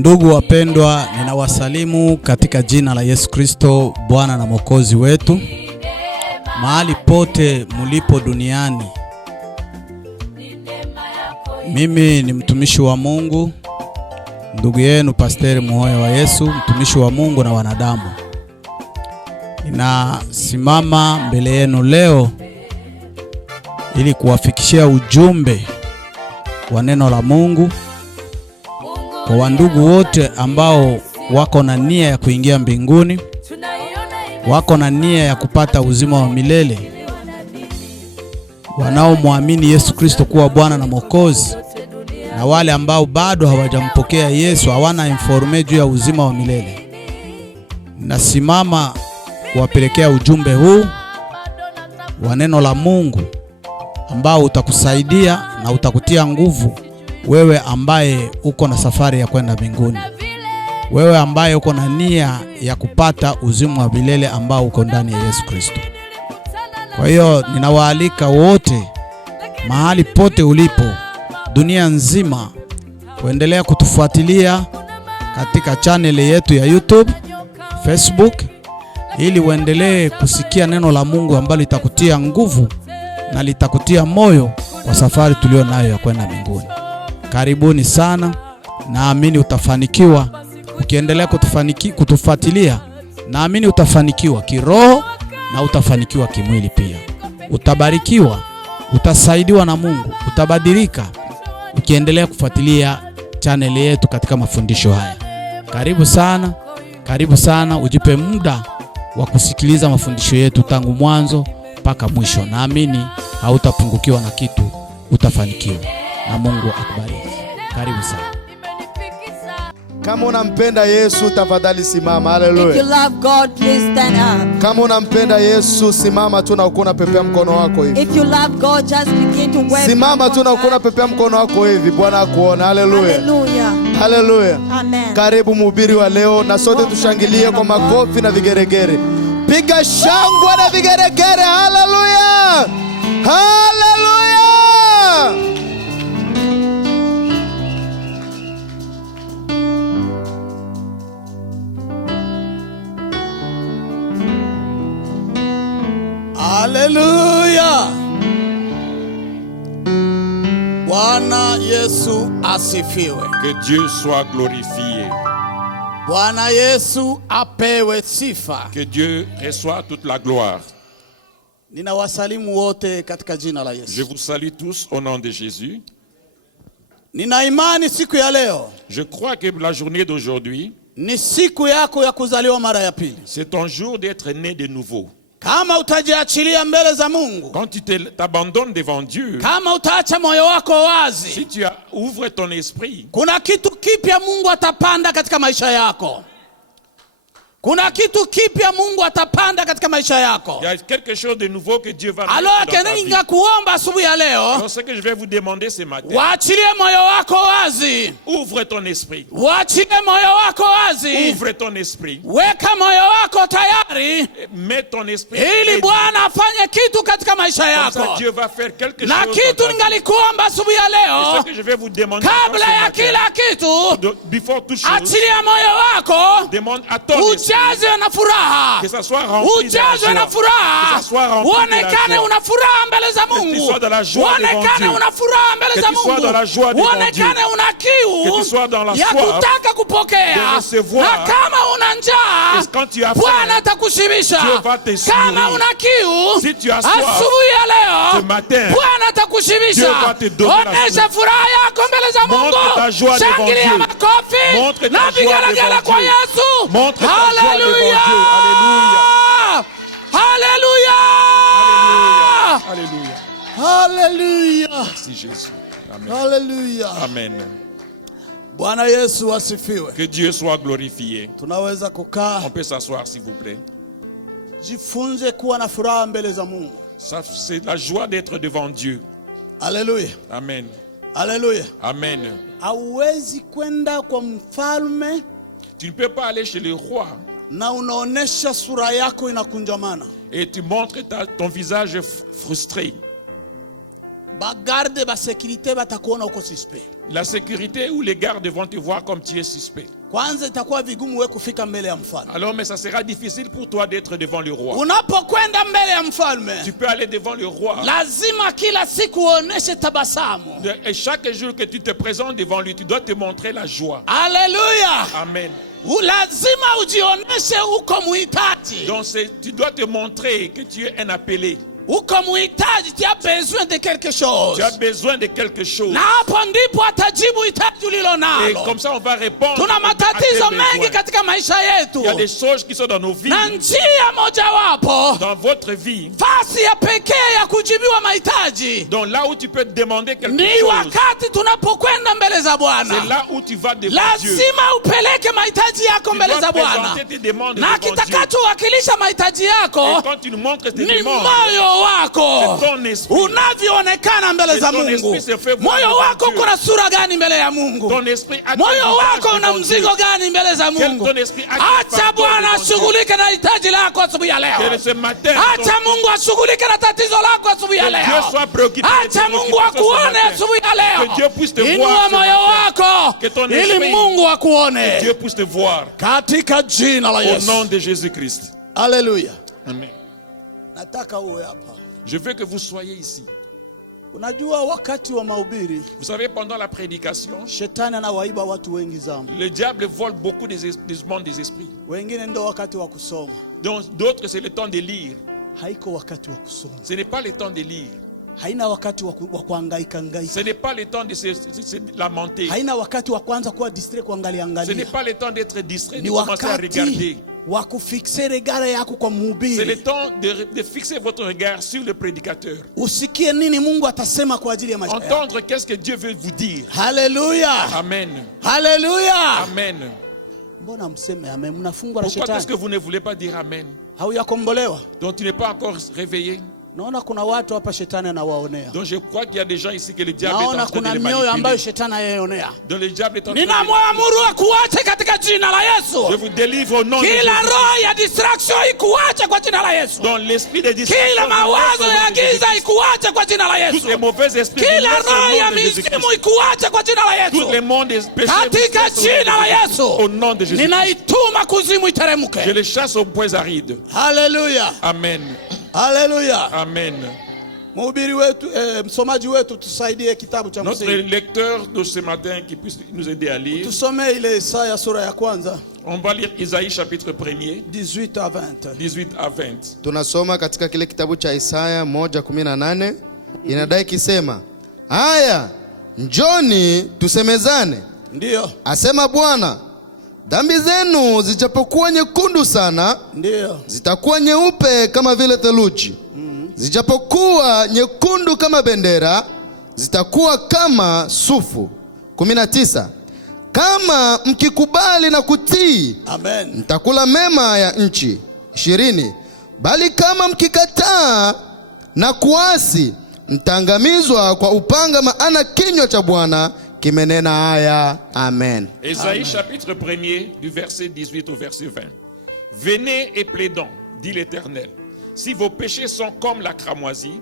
Ndugu wapendwa, ninawasalimu katika jina la Yesu Kristo, Bwana na Mwokozi wetu. Mahali pote mulipo duniani. Mimi ni mtumishi wa Mungu, ndugu yenu Pastor Muhoya wa Yesu, mtumishi wa Mungu na wanadamu. Ninasimama mbele yenu leo ili kuwafikishia ujumbe wa neno la Mungu kwa wandugu wote ambao wako na nia ya kuingia mbinguni, wako na nia ya kupata uzima wa milele, wanaomwamini Yesu Kristo kuwa Bwana na Mwokozi, na wale ambao bado hawajampokea Yesu, hawana informe juu ya uzima wa milele. Nasimama kuwapelekea ujumbe huu wa neno la Mungu ambao utakusaidia na utakutia nguvu wewe ambaye uko na safari ya kwenda mbinguni, wewe ambaye uko na nia ya kupata uzima wa milele ambao uko ndani ya Yesu Kristo. Kwa hiyo ninawaalika wote mahali pote ulipo dunia nzima kuendelea kutufuatilia katika channel yetu ya YouTube, Facebook, ili uendelee kusikia neno la Mungu ambalo litakutia nguvu na litakutia moyo kwa safari tulio nayo ya kwenda mbinguni. Karibuni sana, naamini utafanikiwa ukiendelea kutufuatilia. Naamini utafanikiwa kiroho na utafanikiwa kimwili pia. Utabarikiwa, utasaidiwa na Mungu, utabadilika ukiendelea kufuatilia channel yetu katika mafundisho haya. Karibu sana, ujipe muda wa kusikiliza mafundisho yetu tangu mwanzo mpaka mwisho. Naamini hautapungukiwa na kitu, utafanikiwa na Mungu akubariki. Karibu sana. Kama unampenda Yesu tafadhali simama. Hallelujah. If you love God, please stand up. Kama unampenda Yesu simama tu na ukuna pepea mkono wako hivi. If you love God, just begin to wave. Simama tu na ukuna pepea mkono wako hivi. Bwana akuone. Hallelujah. Hallelujah. Hallelujah. Amen. Karibu mhubiri wa leo, na sote tushangilie kwa makofi na vigeregere. Piga shangwe na vigeregere. Hallelujah. Hallelujah. Haleluya. Bwana Yesu asifiwe. Que Dieu soit glorifié. Bwana Yesu apewe sifa. Que Dieu reçoive toute la gloire. Ninawasalimu wote katika jina la Yesu. Je vous salue tous au nom de Jésus. Nina imani siku ya leo, Je crois que la journée d'aujourd'hui, ni siku yako ya kuzaliwa mara ya pili. c'est ton jour d'être né de nouveau. Kama utajiachilia mbele za Mungu, Quand tu t'abandonnes devant Dieu, kama utaacha moyo wako wazi, si tu ouvres ton esprit, kuna kitu kipya Mungu atapanda katika maisha yako. Kuna kitu kipya Mungu atapanda katika maisha yako. il y a quelque chose de nouveau que Dieu va mettre Alors dans ta vie. ninakuomba asubuhi ya leo, Alors ce que je vais vous demander ce matin, waachilie moyo wako wazi. ouvre ton esprit. Waachilie moyo wako wazi. Ouvre ton esprit. Weka moyo wako tayari Mets ton esprit. ili Et Bwana afanye kitu katika maisha comme ça yako. Dieu va faire quelque Na chose kitu dans ta vie. ningalikuomba asubuhi ya Et leo, ce que je vais vous demander kabla ce ya matin, kila kitu, before toute chose, achilia moyo wako, demande à ton esprit ujazwe na furaha. que ça soit rempli de la Ujazwe na joie. furaha. Que ça soit rempli de la Uonekane joie. una furaha mbele za Que tu Mungu. sois dans la joie devant Uonekane Dieu. una furaha mbele Que za tu sois Mungu. dans la joie devant Uonekane Dieu. una kiu Que tu sois dans la ya soif kutaka kupokea. de recevoir. Na kama una njaa, Et quand tu as Bwana faim, atakushibisha. Dieu va te Kama nourrir. una kiu, Si tu as soif, asubuhi ya ce leo, matin, Bwana atakushibisha. Dieu va te donner la Onesha soif. furaha yako mbele za Mungu. Montre ta joie devant Shangilia Dieu. makofi Montre ta na joie vigelegele devant kwa Dieu. Yesu. Montre ta joie devant Hallelujah. Dieu. Alléluia. Hallelujah. Alléluia. Hallelujah. Merci Jésus. Amen. Hallelujah. Amen. Bwana Yesu asifiwe. Que Dieu soit glorifié. Tunaweza kukaa. On peut s'asseoir s'il vous plaît. Jifunze kuwa na furaha mbele za Mungu. Ça, c'est la joie d'être devant Dieu. Hallelujah. Amen. Hallelujah. Amen. Hauwezi kwenda kwa mfalme Tu ne peux pas aller chez le roi na unaonesha sura yako inakunjamana. et tu montres ton visage frustré. bagarde ba sécurité batakuona uko suspect. La sécurité ou les gardes vont te voir comme tu es suspect. Kwanza itakuwa vigumu wewe kufika mbele ya mfalme. Alors, mais ça sera difficile pour toi d'être devant le roi. Unapokwenda mbele ya mfalme, Tu peux aller devant le roi. lazima kila siku uoneshe tabasamu. Et chaque jour que tu te présentes devant lui, tu dois te montrer la joie. Haleluya. Amen. Lazima ujioneshe uko muhitaji. Donc, tu dois te montrer que tu es un appelé. Uko muhitaji, tu as besoin de quelque chose. Tu as besoin de quelque chose. Na hapo ndipo atajibu hitaji ulilo Et nalo. comme ça, on va répondre. Tuna à matatizo tes mengi besoins. katika maisha yetu. Il y a des choses qui sont dans nos vies, Na njia mojawapo, dans votre vie, fasi ya pekee ya kujibiwa mahitaji donc là où tu peux demander quelque ni chose, wakati tunapokwenda mbele za c'est Bwana. là où tu vas devant Dieu. Lazima upeleke mahitaji yako Tu mbele dois za Bwana. présenter tes demandes Na devant Dieu. kitakachowakilisha mahitaji Et yako quand tu nous montres tes ni demandes, moyo wako. c'est ton esprit. Unavyoonekana mbele za Et ton Mungu. esprit se fait voir Moyo devant wako Dieu. kuna sura gani mbele ya Mungu? Ton esprit a Moyo quel wako visage una devant Dieu? mzigo gani mbele za Quel Mungu? ton esprit a quel Acha fardeau Bwana devant Dieu? ashughulike na hitaji lako asubuhi ya Que leo. ce matin, Acha Mungu ashughulike na tatizo lako asubuhi ya que Dieu leo. soit préoccupé de tes Acha Mungu préoccupations ce akuone matin. asubuhi ya Que Dieu puisse te leo. voir Inua ce moyo matin. wako Que ton ili esprit- Mungu akuone. Dieu puisse te voir. Katika jina la Au Yesu. nom de Jésus-Christ. Haleluya. Amen. Nataka uwe hapa. Je veux que vous soyez ici. Unajua wakati wa mahubiri Vous savez, pendant la prédication, shetani anawaiba watu wengi zamu. le diable vole beaucoup des mondes des esprits. Wengine ndio wakati wa kusoma. Donc, d'autres, c'est le temps de lire. Haiko wakati wa kusoma. Ce n'est pas le temps de lire. Haina wakati wa kuhangaika Ce hangaika. n'est pas le temps de se lamenter. Haina wakati wa kwanza kuwa distrait kuangalia Ce n'est angalia. pas le temps d'être distrait, de Ni commencer à wakati regarder. wa kufikse regara yako kwa C'est le mhubiri. temps de fixer votre regard sur le prédicateur. Usikie nini Mungu atasema kwa ajili ya maisha yako. Entendre qu'est-ce que Dieu veut vous dire. Haleluya. Amen. Haleluya. Amen. Mbona mseme amen? Mnafungwa na Pourquoi est-ce que shetani. vous ne voulez pas dire Amen? Hauyakombolewa. Donc tu n'es pas encore réveillé. Naona kuna watu hapa shetani anawaonea. Donc je crois qu'il y a des gens ici que le diable est Naona en train de kuna les mioyo ambayo manipuler. shetani anayeonea. Donc le diable est en train de Ninamwamuru akuache katika jina la Je Yesu. vous délivre au nom de Kila Jésus. roho ya distraction ikuache kwa jina la Yesu. Donc l'esprit de distraction, Kila mawazo ya giza ikuache kwa jina la tous Yesu. les mauvais esprits, vous Kila laissez au roho nom ya de Jésus-Christ. mizimu ikuache kwa jina la Tous les Yesu. mondes des péchés, vous Katika laissez au nom de jina la Jésus-Christ. Au Yesu. nom de Jésus. Ninaituma kuzimu Je iteremke. les chasse aux points arides. Haleluya. Amen. Haleluya. Amen. Mhubiri wetu, msomaji wetu tusaidie kitabu cha Notre msingi. lecteur de ce matin qui puisse nous aider à lire. Tusomee ile Isaya sura ya kwanza On va lire Isaïe chapitre 1er, 18 à 20. 18 à 20. Tunasoma katika kile kitabu cha Isaya 1:18 inadai kisema, haya njoni tusemezane, Ndio. asema Bwana, dhambi zenu zijapokuwa nyekundu sana, Ndio. zitakuwa nyeupe kama vile theluji. Zijapokuwa nyekundu kama bendera, zitakuwa kama sufu. 19. Kama mkikubali na kutii, Amen. mtakula mema ya nchi. 20. Bali kama mkikataa na kuasi, mtaangamizwa kwa upanga, maana kinywa cha Bwana kimenena haya. Amen. Isaïe chapitre 1er du verset 18 au verset 20. Venez et plaidons, dit l'Éternel. Si vos péchés sont comme le cramoisi,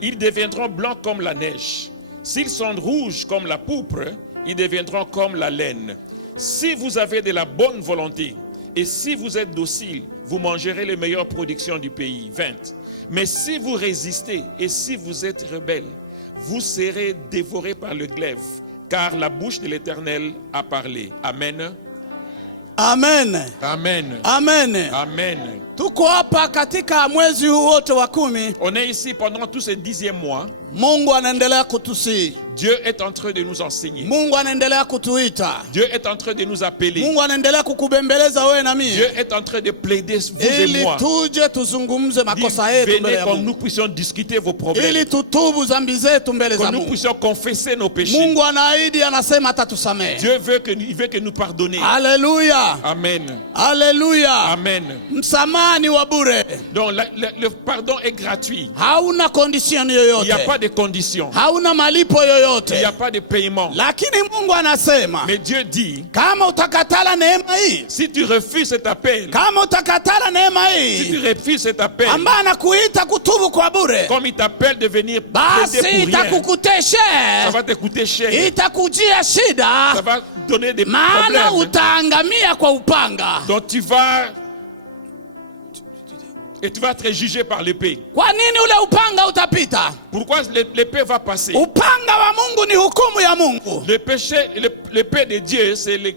ils deviendront blancs comme la neige. S'ils sont rouges comme la pourpre, ils deviendront comme la laine. Si vous avez de la bonne volonté et si vous êtes docile, vous mangerez les meilleures productions du pays. 20. Mais si vous résistez et si vous êtes rebelles, vous serez dévorés par le glaive, car la bouche de l'Éternel a parlé. Amen. Amen. Amen. Amen. Amen. Tuko hapa katika mwezi huu wote wa 10. On est ici pendant tout ce 10e mois. Mungu anaendelea kutusihi. Dieu est en train de nous enseigner. Mungu anaendelea kutuita. Dieu est en train de nous appeler. Mungu anaendelea kukubembeleza wewe na mimi. Dieu est en train de plaider vous et Ili moi. tuje tuzungumze Dit, makosa yetu mbele venez ya que Mungu. nous puissions discuter vos problèmes. Ili tutubu dhambi zetu mbele Que za nous Mungu. puissions confesser nos péchés. Mungu anaahidi, anasema atatusamehe. Dieu veut que nous pardonner. Haleluya. Amen. Haleluya. Amen. Msamaha ni wa bure. Donc le pardon est gratuit. Hauna condition Il n'y a yoyote. pas de de conditions. hauna malipo Il n'y yoyote. a pas de paiement. Lakini Mungu anasema Mais Dieu dit, kama utakatala neema hii, si tu refuses cet appel, kama utakatala neema si tu hii refuses cet appel, ambaye anakuita kutubu kwa bure, comme il t'appelle de venir plaider basi pour rien, itakukutesha, ça va te coûter cher. itakujia shida, Ça va donner des maana problèmes. utaangamia kwa upanga. Donc tu vas être jugé par l'épée. Kwa nini ule upanga utapita? Pourquoi l'épée va passer? Upanga wa Mungu ni hukumu ya Mungu. Le péché, l'épée de Dieu, c'est le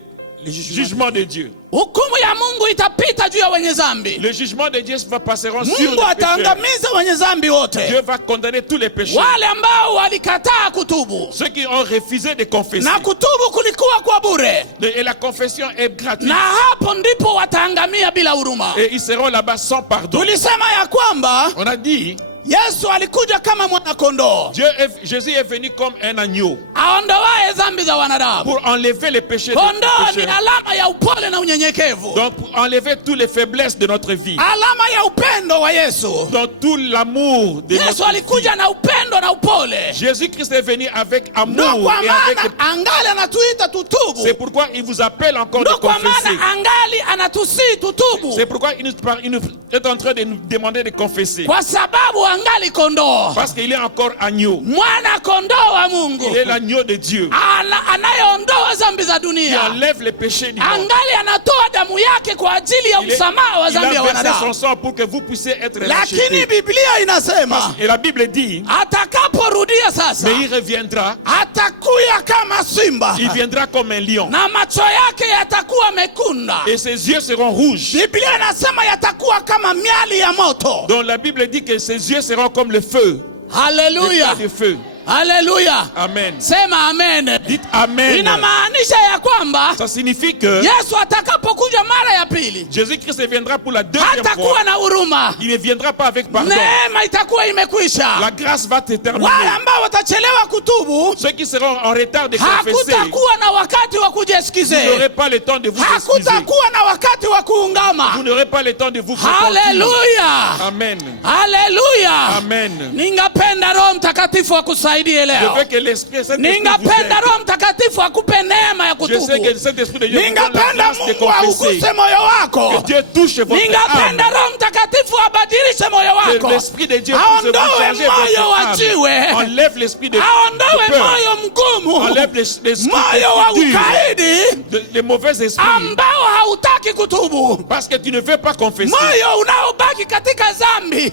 jugement de Dieu. Hukumu ya Mungu itapita juu ya wenye zambi. Le jugement de Dieu va passer sur les Mungu pécheurs. ataangamiza wenye zambi wote, Dieu va condamner tous les pécheurs. wale ambao walikataa kutubu, Ceux qui ont refusé de confesser. na kutubu kulikuwa kwa bure, Et la confession est gratuite. na hapo ndipo wataangamia bila huruma. Et ils seront là-bas sans pardon. Tulisema ya kwamba On a dit, Yesu alikuja kama mwana kondoo Jésus est venu comme un agneau aondoaye zambi za wanadamu. pour enlever les péchés des Kondoo ni pécheurs. alama ya upole na unyenyekevu, Donc pour enlever toutes les faiblesses de notre vie. alama ya upendo wa Yesu. Donc tout l'amour de Yesu notre vie. alikuja na upendo na upole, Jésus-Christ est venu avec ndo amour kwa et avec... maana angali anatuita tutubu, C'est pourquoi il vous appelle encore ndo de kwa confesser. maana angali anatusii tutubu, C'est pourquoi il nous est en train de nous demander de confesser. kwa sababu angali kondoo, Parce qu'il est encore agneau. mwana kondoo wa Mungu Il est l'agneau de Dieu anayeondoa zambi za qui dunia. enlève les péchés du monde. Angali anatoa damu yake kwa ajili ya msamaha wa Il zambi ya a versé son wanadamu. sang pour que vous puissiez être Lakini rachetés. Biblia inasema Et la Bible dit, atakaporudia sasa mais il reviendra, atakuya kama simba il viendra comme un lion. na macho yake yatakuwa mekunda. Et ses yeux seront rouges. Biblia inasema yatakuwa kama miali ya moto. Donc la Bible dit que ses yeux seront comme le feu. Le Haleluya, de feu. haleluya, Amen. sema amen. Dites Amen. Inamaanisha ya kwamba Ça signifie que Yesu atakapokuja mara ya pili Jésus-Christ viendra pour la deuxième hatakuwa fois. na huruma, Il ne viendra pas avec pardon. neema itakuwa imekwisha. La grâce va se terminer. Wale ambao watachelewa kutubu, Ceux qui seront en retard de confesser, hakutakuwa na wakati wa vous kujisikize, n'aurez pas le temps de vous excuser. hakutakuwa na wakati wa Vous kuungama. n'aurez pas le temps de vous repentir. Haleluya, Amen. haleluya. Amen. Ningapenda Roho Mtakatifu akusaidie Je leo. veux que l'Esprit Saint-Esprit vous Ningapenda aide. Roho Mtakatifu akupe neema ya Je sais kutubu. que le Saint-Esprit de Dieu vous donne la Ningapenda grâce de Mungu confesser. auguse moyo wako. Que Dieu touche votre Ningapenda âme. Roho Mtakatifu abadilishe moyo Que wako, l'Esprit de Dieu puisse vous aondoe changer moyo wa votre jiwe, âme. Enlève l'esprit de aondoe peur. moyo mgumu, Enlève l'esprit moyo wa dur, ukaidi les mauvais esprits. ambao hautaki kutubu, Parce que tu ne veux pas confesser. moyo unaobaki katika zambi,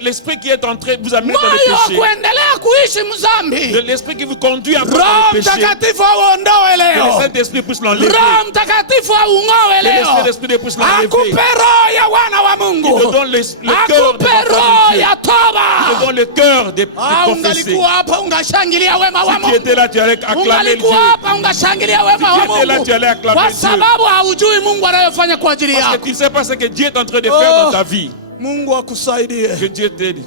L'esprit qui est en train de vous amener dans moyo le wa péché. kuendelea kuishi mzambi. L'esprit qui vous conduit encore Roho dans le péché. Mtakatifu auondoe Que le leo. Saint-Esprit puisse l'enlever. Roho Mtakatifu aung'oe Que le leo, Saint-Esprit puisse l'enlever. akupe roho ya wana wa Il te Mungu, donne le cœur de akupe roho confesser. ya Il te toba. donne le cœur de confesser. Ungalikuwa hapa ungashangilia wema wa Si tu étais Mungu, là, tu allais acclamer Dieu. ungalikuwa hapa ungashangilia wema wa Si tu étais là, Mungu, tu allais acclamer kwa Dieu. sababu haujui Mungu anayofanya kwa ajili Parce que yako. tu ne sais pas ce que Dieu est en train de faire dans ta vie. Mungu akusaidie. Que Dieu t'aide.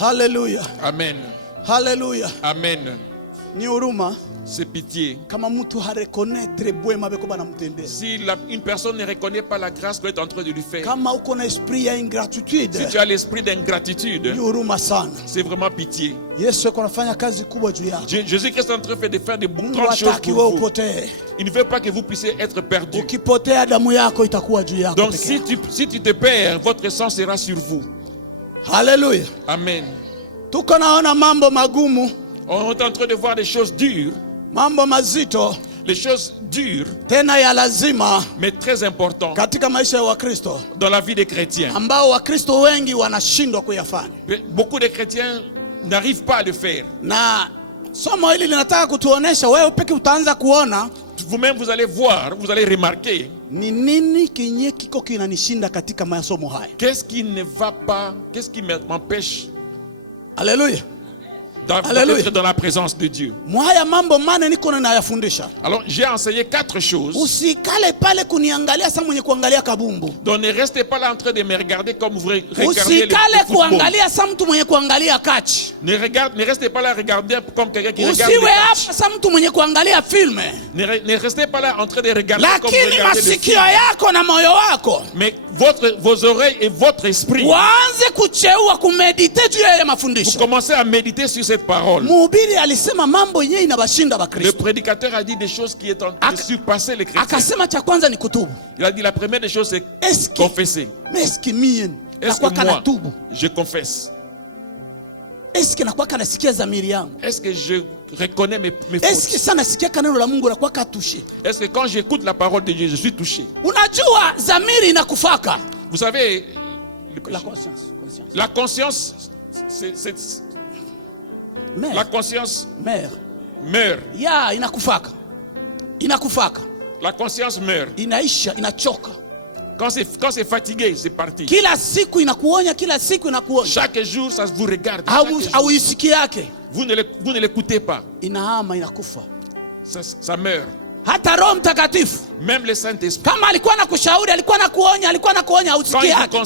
Haleluya, Amen. haleluya. Amen. Ni huruma C'est pitié. kama mtu harekonetre bwema beko banamtendea. Si une personne ne reconnaît pas la grâce qu'on est en train de lui faire, Kama uko na esprit ya ingratitude, si tu as l'esprit d'ingratitude, ni huruma sana. c'est vraiment pitié. Yesu yuko anafanya kazi kubwa juu yako. Jésus-Christ est en train de faire de Mungu grandes choses hataki pour wewe vous. upotee. Il ne veut pas que vous puissiez être perdus. Ukipotea damu yako itakuwa juu yako Donc peke yako. si tu te perds, votre sang sera sur vous. Haleluya. Amen. Tuko naona mambo magumu, On est en train de voir des choses dures, mambo mazito les choses dures, tena ya lazima mais très importantes katika maisha ya Wakristo dans la vie des chrétiens. ambao Wakristo wengi wanashindwa kuyafanya. Beaucoup de chrétiens n'arrivent pas à le faire. Na somo hili linataka kutuonesha, wewe peke utaanza kuona Vous-même, vous allez voir, vous allez remarquer ni nini kinye kiko kinanishinda katika masomo haya. qu'est-ce qui ne va pas, qu'est-ce qui m'empêche Haleluya. d'être dans la présence de Dieu. Mwaya mambo mane niko ninayafundisha. Alors, j'ai enseigné 4 choses. Usikale pale kuniangalia sa mwenye kuangalia kabumbu. Donc, ne restez pas là en train de me regarder comme vous regardez le Usikale football. kuangalia sa mtu mwenye kuangalia kachi. Ne restez pas là à regarder comme quelqu'un qui regarde Usiwe le catch. hapa sa mtu mwenye kuangalia filme. Ne restez pas là en train de regarder comme vous Lakini regardez le masikio film. yako na moyo wako Mais vos oreilles et votre esprit. waanze kucheua kumedite juu ya Vous mafundisho. commencez à méditer sur cette parole. Mhubiri alisema mambo yenyewe inabashinda Le Wakristo. prédicateur a dit des choses qui est en train de surpasser les chrétiens. Akasema cha kwanza ni kutubu. Il a dit la première des choses c'est Eski confesser. eski mie Est-ce nakuwa que kana moi, tubu? je confesse? Eski nakuwa kana sikia dhamiri yangu? Est-ce que je reconnais mes Eski fautes? sana sikia kaneno la Mungu nakuwa katushe? Est-ce que quand j'écoute la parole de Dieu, je suis touché? Unajua dhamiri inakufaka. Vous savez, La conscience. la conscience, Mère. la conscience Mère. meurt. Ya inakufaka. Inakufaka. La conscience meurt. Inaisha, inachoka. Quand c'est fatigué, c'est parti. Kila siku inakuonya, kila siku inakuonya. Chaque jour, ça vous regarde. Chaque jour, Au isiki yake. vous ne l'écoutez pas. Inahama, inakufa. Ça meurt. Hata Roho Mtakatifu Même le Saint-Esprit. kama alikuwa anakushauri, alikuwa anakuonya Quand hausikii yake.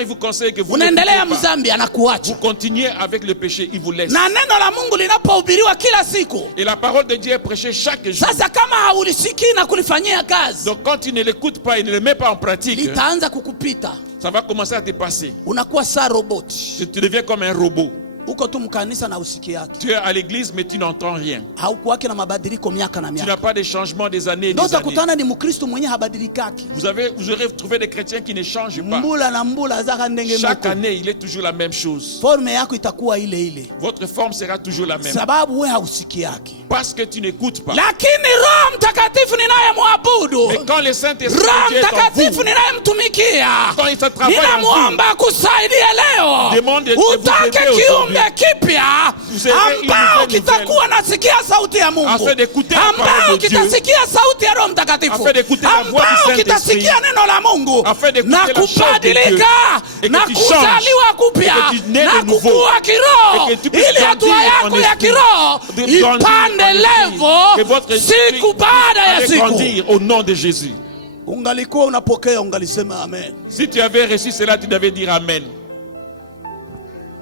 il vous conseille que vous Unaendelea n'écoutez pas, mzambi, anakuacha. vous continuez avec le péché, il vous laisse. Na neno la Mungu linapohubiriwa kila siku, Et la parole de Dieu est prêchée chaque jour. sasa kama haulisikii na kulifanyia kazi, Donc quand tu ne l'écoutes pas et ne le mets pas en pratique, litaanza kukupita. ça va commencer à te passer. Unakuwa saa roboti. Tu deviens comme un robot. Uko tu mkanisa na usiki yake. Tu es à l'église mais tu n'entends rien. Haukuwake na mabadiliko miaka na Tu miaka. n'as pas de changement des années et Ndio des années. utakutana ni Mkristo mwenye habadilikaki. Vous aurez trouvé des chrétiens qui ne changent pas. Mbula na mbula zaka ndenge Chaque moko. année, il est toujours la même chose. Forme yako itakuwa ile ile. Votre forme sera toujours la même. Sababu wewe hausiki yake. Parce que tu n'écoutes pas. Lakini Roho Mtakatifu Mais ninayemwabudu, quand le Saint-Esprit de Roho Dieu est en Mtakatifu vous, ninayemtumikia, quand il se travaille en vous, ninamwomba akusaidie leo. Demande de vous Utake aider kiumbe aujourd'hui. kipya Vous aurez une ambao nouvelle kitakuwa nasikia sauti ya Mungu, Afin d'écouter la parole ambao de Dieu. kitasikia sauti ya Roho Mtakatifu, Afin d'écouter la voix du ambao Saint-Esprit. kitasikia neno la Mungu Afin d'écouter na la chose de Dieu. kubadilika Et que na tu changes. kuzaliwa kupya Et que tu nais na de nouveau. kukua kiroho, Et que tu puisses ili hatua grandir en yako ya esprit. kiroho De grandir en ipande esprit. Que levo votre esprit siku baada ya allait siku. grandir au nom de Jésus. Ungalikuwa unapokea ungalisema amen. Si tu avais reçu cela, tu devais dire Amen.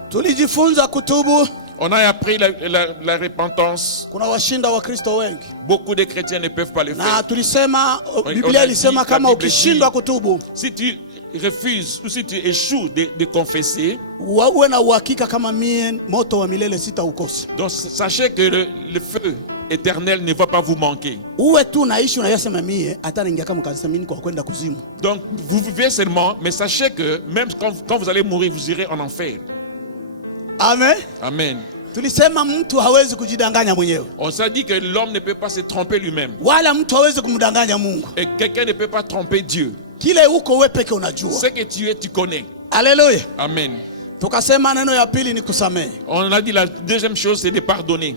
Tulijifunza kutubu. On a appris la repentance. Kuna washinda wa Kristo wengi, Beaucoup de chrétiens ne peuvent pas le na faire. tulisema On a Biblia ilisema dit, kama la Bible ukishindwa dit, kutubu Si tu refuses ou si tu échoues de confesser, uwe na uhakika kama mie moto wa milele sitaukosa. donc sachez que le feu éternel ne va pas vous manquer. Uwe tu naishi unayosema mie hata ningia kama kanisa mimi kwa kwenda kuzimu. Donc vous vivez seulement, mais sachez que même quand vous allez mourir, vous irez en enfer. Amen. Amen. Tulisema mtu hawezi kujidanganya mwenyewe, On s'est dit que l'homme ne peut pas se tromper lui-même. wala mtu hawezi kumdanganya Mungu. Et quelqu'un ne peut pas tromper Dieu. Kile uko wewe peke unajua. Ce que tu es, tu connais. Haleluya. Amen. Tukasema neno ya pili ni kusamehe. On a dit la deuxième chose, c'est de pardonner.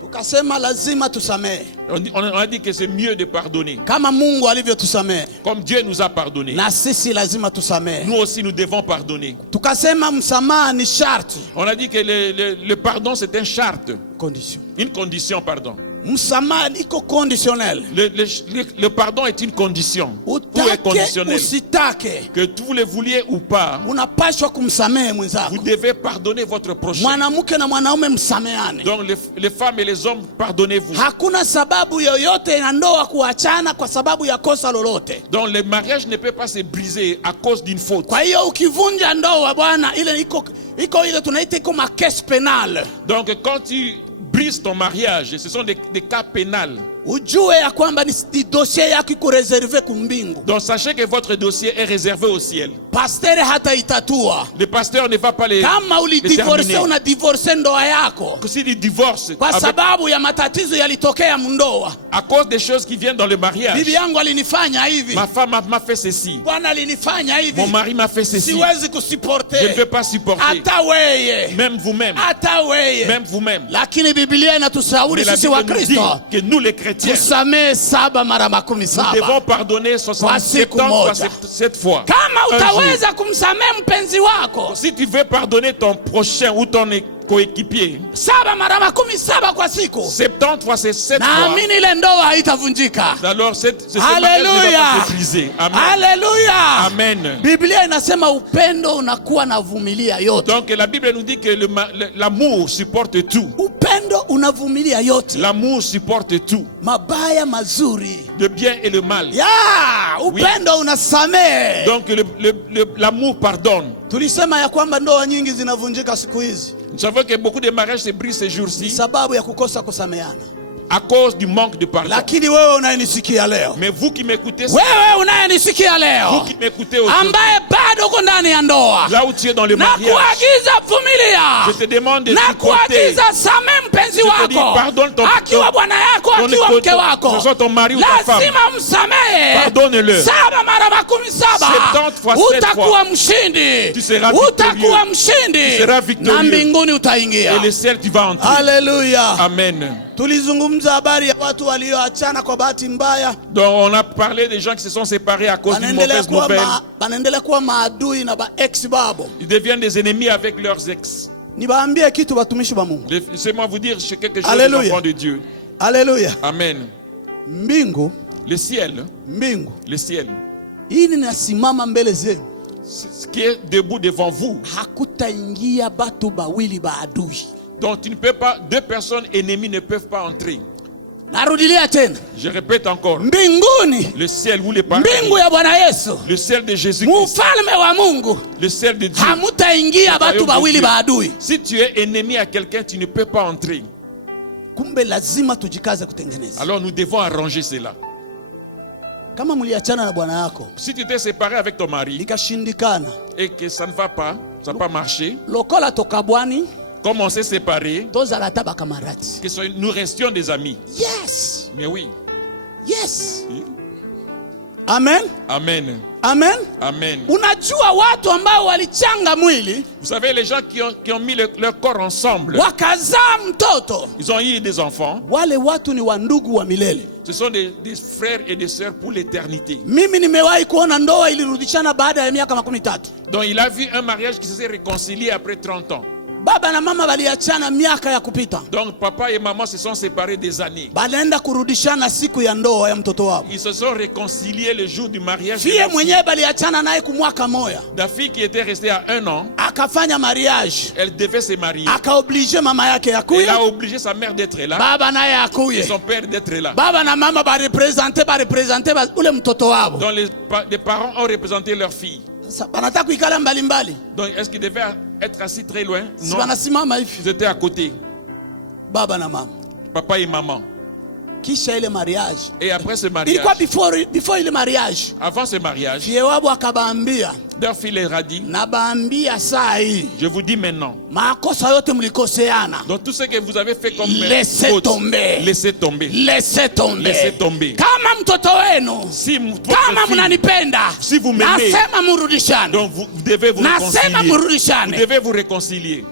Tukasema lazima tusamehe On a dit que c'est mieux de pardonner. kama Mungu alivyotusamehe, Comme Dieu nous a pardonné, na sisi lazima tusamehe. nous aussi nous devons pardonner. Tukasema msamaha ni sharti, On a dit que le pardon c'est une charte, condition. une condition, pardon. Msamaha iko conditionnel. Le pardon est une condition. Ou est Utake conditionnel. usitake, Que vous le vouliez ou pas, unapashwa kumsamehe vous mwenzako. devez pardonner votre prochain. Mwanamke na mwanaume msameane. Donc les femmes et les hommes, pardonnez-vous. Hakuna sababu yoyote ya ndoa kuachana kwa sababu ya kosa lolote. Donc le mariage ne peut pas se briser à cause d'une faute. Kwa hiyo ukivunja ndoa bwana, ile iko ile tunaita iko makesi penal. Donc quand tu brises ton mariage, ce sont des cas pénals. Ujue ya kwamba ni dossier yako iko reserve kumbingu. Donc sachez que votre dossier est réservé au ciel. Pasteur hata itatua. Le pasteur ne va pas les Kama ulidivorce, terminer. una divorce ndoa yako Si il divorce kwa sababu ya matatizo yalitokea mundoa. à cause des choses qui viennent dans le mariage. Bibi yangu alinifanya hivi, Ma femme m'a fait ceci. bwana alinifanya hivi, Mon mari m'a fait ceci. siwezi Je ne kusiporte. peux pas supporter. Hata weye, Même vous-même. hata weye. Même vous-même. Lakini Biblia inatushauri Mais la sisi Bible wa nous dit Kristo que nous les chrétiens, tusamehe 7 mara 17. nous devons pardonner Kwa 70 siku 70 fois moja. 7 fois. Kama Un jour. utaweza kumsamehe mpenzi wako Si tu veux pardonner ton prochain ou ton coéquipier, 7 mara 17 kwa siku, 70 fois c'est 7 fois, naamini ile ndoa haitavunjika. alors ce mariage ne va pas se briser. Amen. Haleluya. Amen. Biblia inasema upendo unakuwa na vumilia yote. Donc la Bible nous dit que l'amour supporte tout. Upendo unavumilia yote, L'amour supporte tout. mabaya mazuri. Le bien et le mal. Ya, upendo unasamehe. Donc l'amour pardonne. Tulisema ya kwamba ndoa nyingi zinavunjika siku hizi. Nous savons que beaucoup de mariages se brisent ces jours-ci sababu ya kukosa kusameheana. à cause du manque de pardon. Lakini wewe unayenisikia leo, Mais vous qui m'écoutez, wewe unayenisikia vous leo, qui m'écoutez aujourd'hui, ambaye bado uko ndani ya ndoa, là où tu es dans le na mariage, kuagiza vumilia, je te demande de na supporter. kuagiza samehe mpenzi Je te dis, wako, pardonne ton akiwa bwana yako, ton akiwa époux, mke wako, que ce soit ton mari ou ta femme. lazima msamehe. Pardonne-le. 7 mara 17, 70 fois 7 utakuwa mshindi, Tu seras utakuwa victorieux. mshindi, Tu seras victorieux. na mbinguni utaingia. Et le ciel, tu vas entrer. Haleluya. Amen. Tulizungumza habari ya watu walioachana kwa bahati mbaya. Donc on a parlé des gens qui se sont séparés à cause d'une mauvaise nouvelle. Wanaendelea kuwa maadui na ba ex babo. Ils deviennent des ennemis avec leurs ex. Nibaambie kitu watumishi wa Mungu. Laissez-moi vous dire quelque chose Alléluia. des enfants de Dieu. Haleluya. Amen. Mbingu, Le ciel, mbingu. le ciel, Hii ninasimama mbele zenu. ce qui est debout devant vous. Hakutaingia batu bawili baadui. Donc tu ne peux pas, deux personnes ennemies ne peuvent pas entrer. Narudilia tena. Je répète encore. Mbinguni, Le ciel ou les paradis, mbingu ya Bwana Yesu, le ciel de Jésus-Christ, mfalme wa Mungu, le ciel de Dieu. hamutaingia batu Royaume de bawili Dieu. baadui. Si tu es ennemi à quelqu'un, tu ne peux pas entrer. Kumbe lazima tujikaze kutengeneza. Alors nous devons arranger cela. Kama mliachana na bwana yako Si tu t'es séparé avec ton mari ikashindikana, et que ça ne va pas, ça n'a pas marché, lokola tokabwani comme on s'est séparé, tozala ta bakamarati. que nous restions des amis. Yes, Mais oui. yes. Amen, Amen. amen. Amen. Unajua watu ambao walichanga mwili Vous savez, les gens qui ont mis leur corps ensemble, wakazaa mtoto, ils ont eu des enfants. wale watu ni wandugu wa milele. Ce sont des frères et des sœurs pour l'éternité. Mimi nimewahi kuona ndoa ilirudishana baada ya miaka 13. Donc il a vu un mariage qui s'est réconcilié après 30 ans. Baba na mama waliachana miaka ya kupita, Donc papa et maman se sont séparés des années. banaenda kurudishana siku ya ndoa ya mtoto wao. Ils se sont réconciliés le jour du mariage. Fie mwenyewe baliachana naye kumwaka moya, La fille qui était restée à 1 an, akafanya mariage, elle devait se marier. akaoblige mama yake Elle akuye, a obligé sa mère d'être là baba naye et akuye. son père d'être là. Baba na mama barepresente ule mtoto wabo. Donc les parents ont représenté leur fille. Sasa banataka kuikala mbali mbali, Donc est-ce qu'ils devaient être assis très loin? si Non. banasimama hivi Ils étaient à côté, baba na mama. papa et maman. Kisha ile mariage Et après ce mariage, ilikuwa before ile mariage, avant ce mariage, fie wabo akabaambia, leur fille leur a dit, nabaambia saa hii je vous dis maintenant, makosa yote mlikoseana, donc tout ce que vous avez fait comme laissez faute, tomber, laissez tomber. laissez tomber. Laissez tomber. Kama mtoto wenu, Si votre kama fille, mnanipenda, si vous m'aimez, nasema murudishane, donc vous devez vous nasema réconcilier. Vous murudishane. devez vous réconcilier.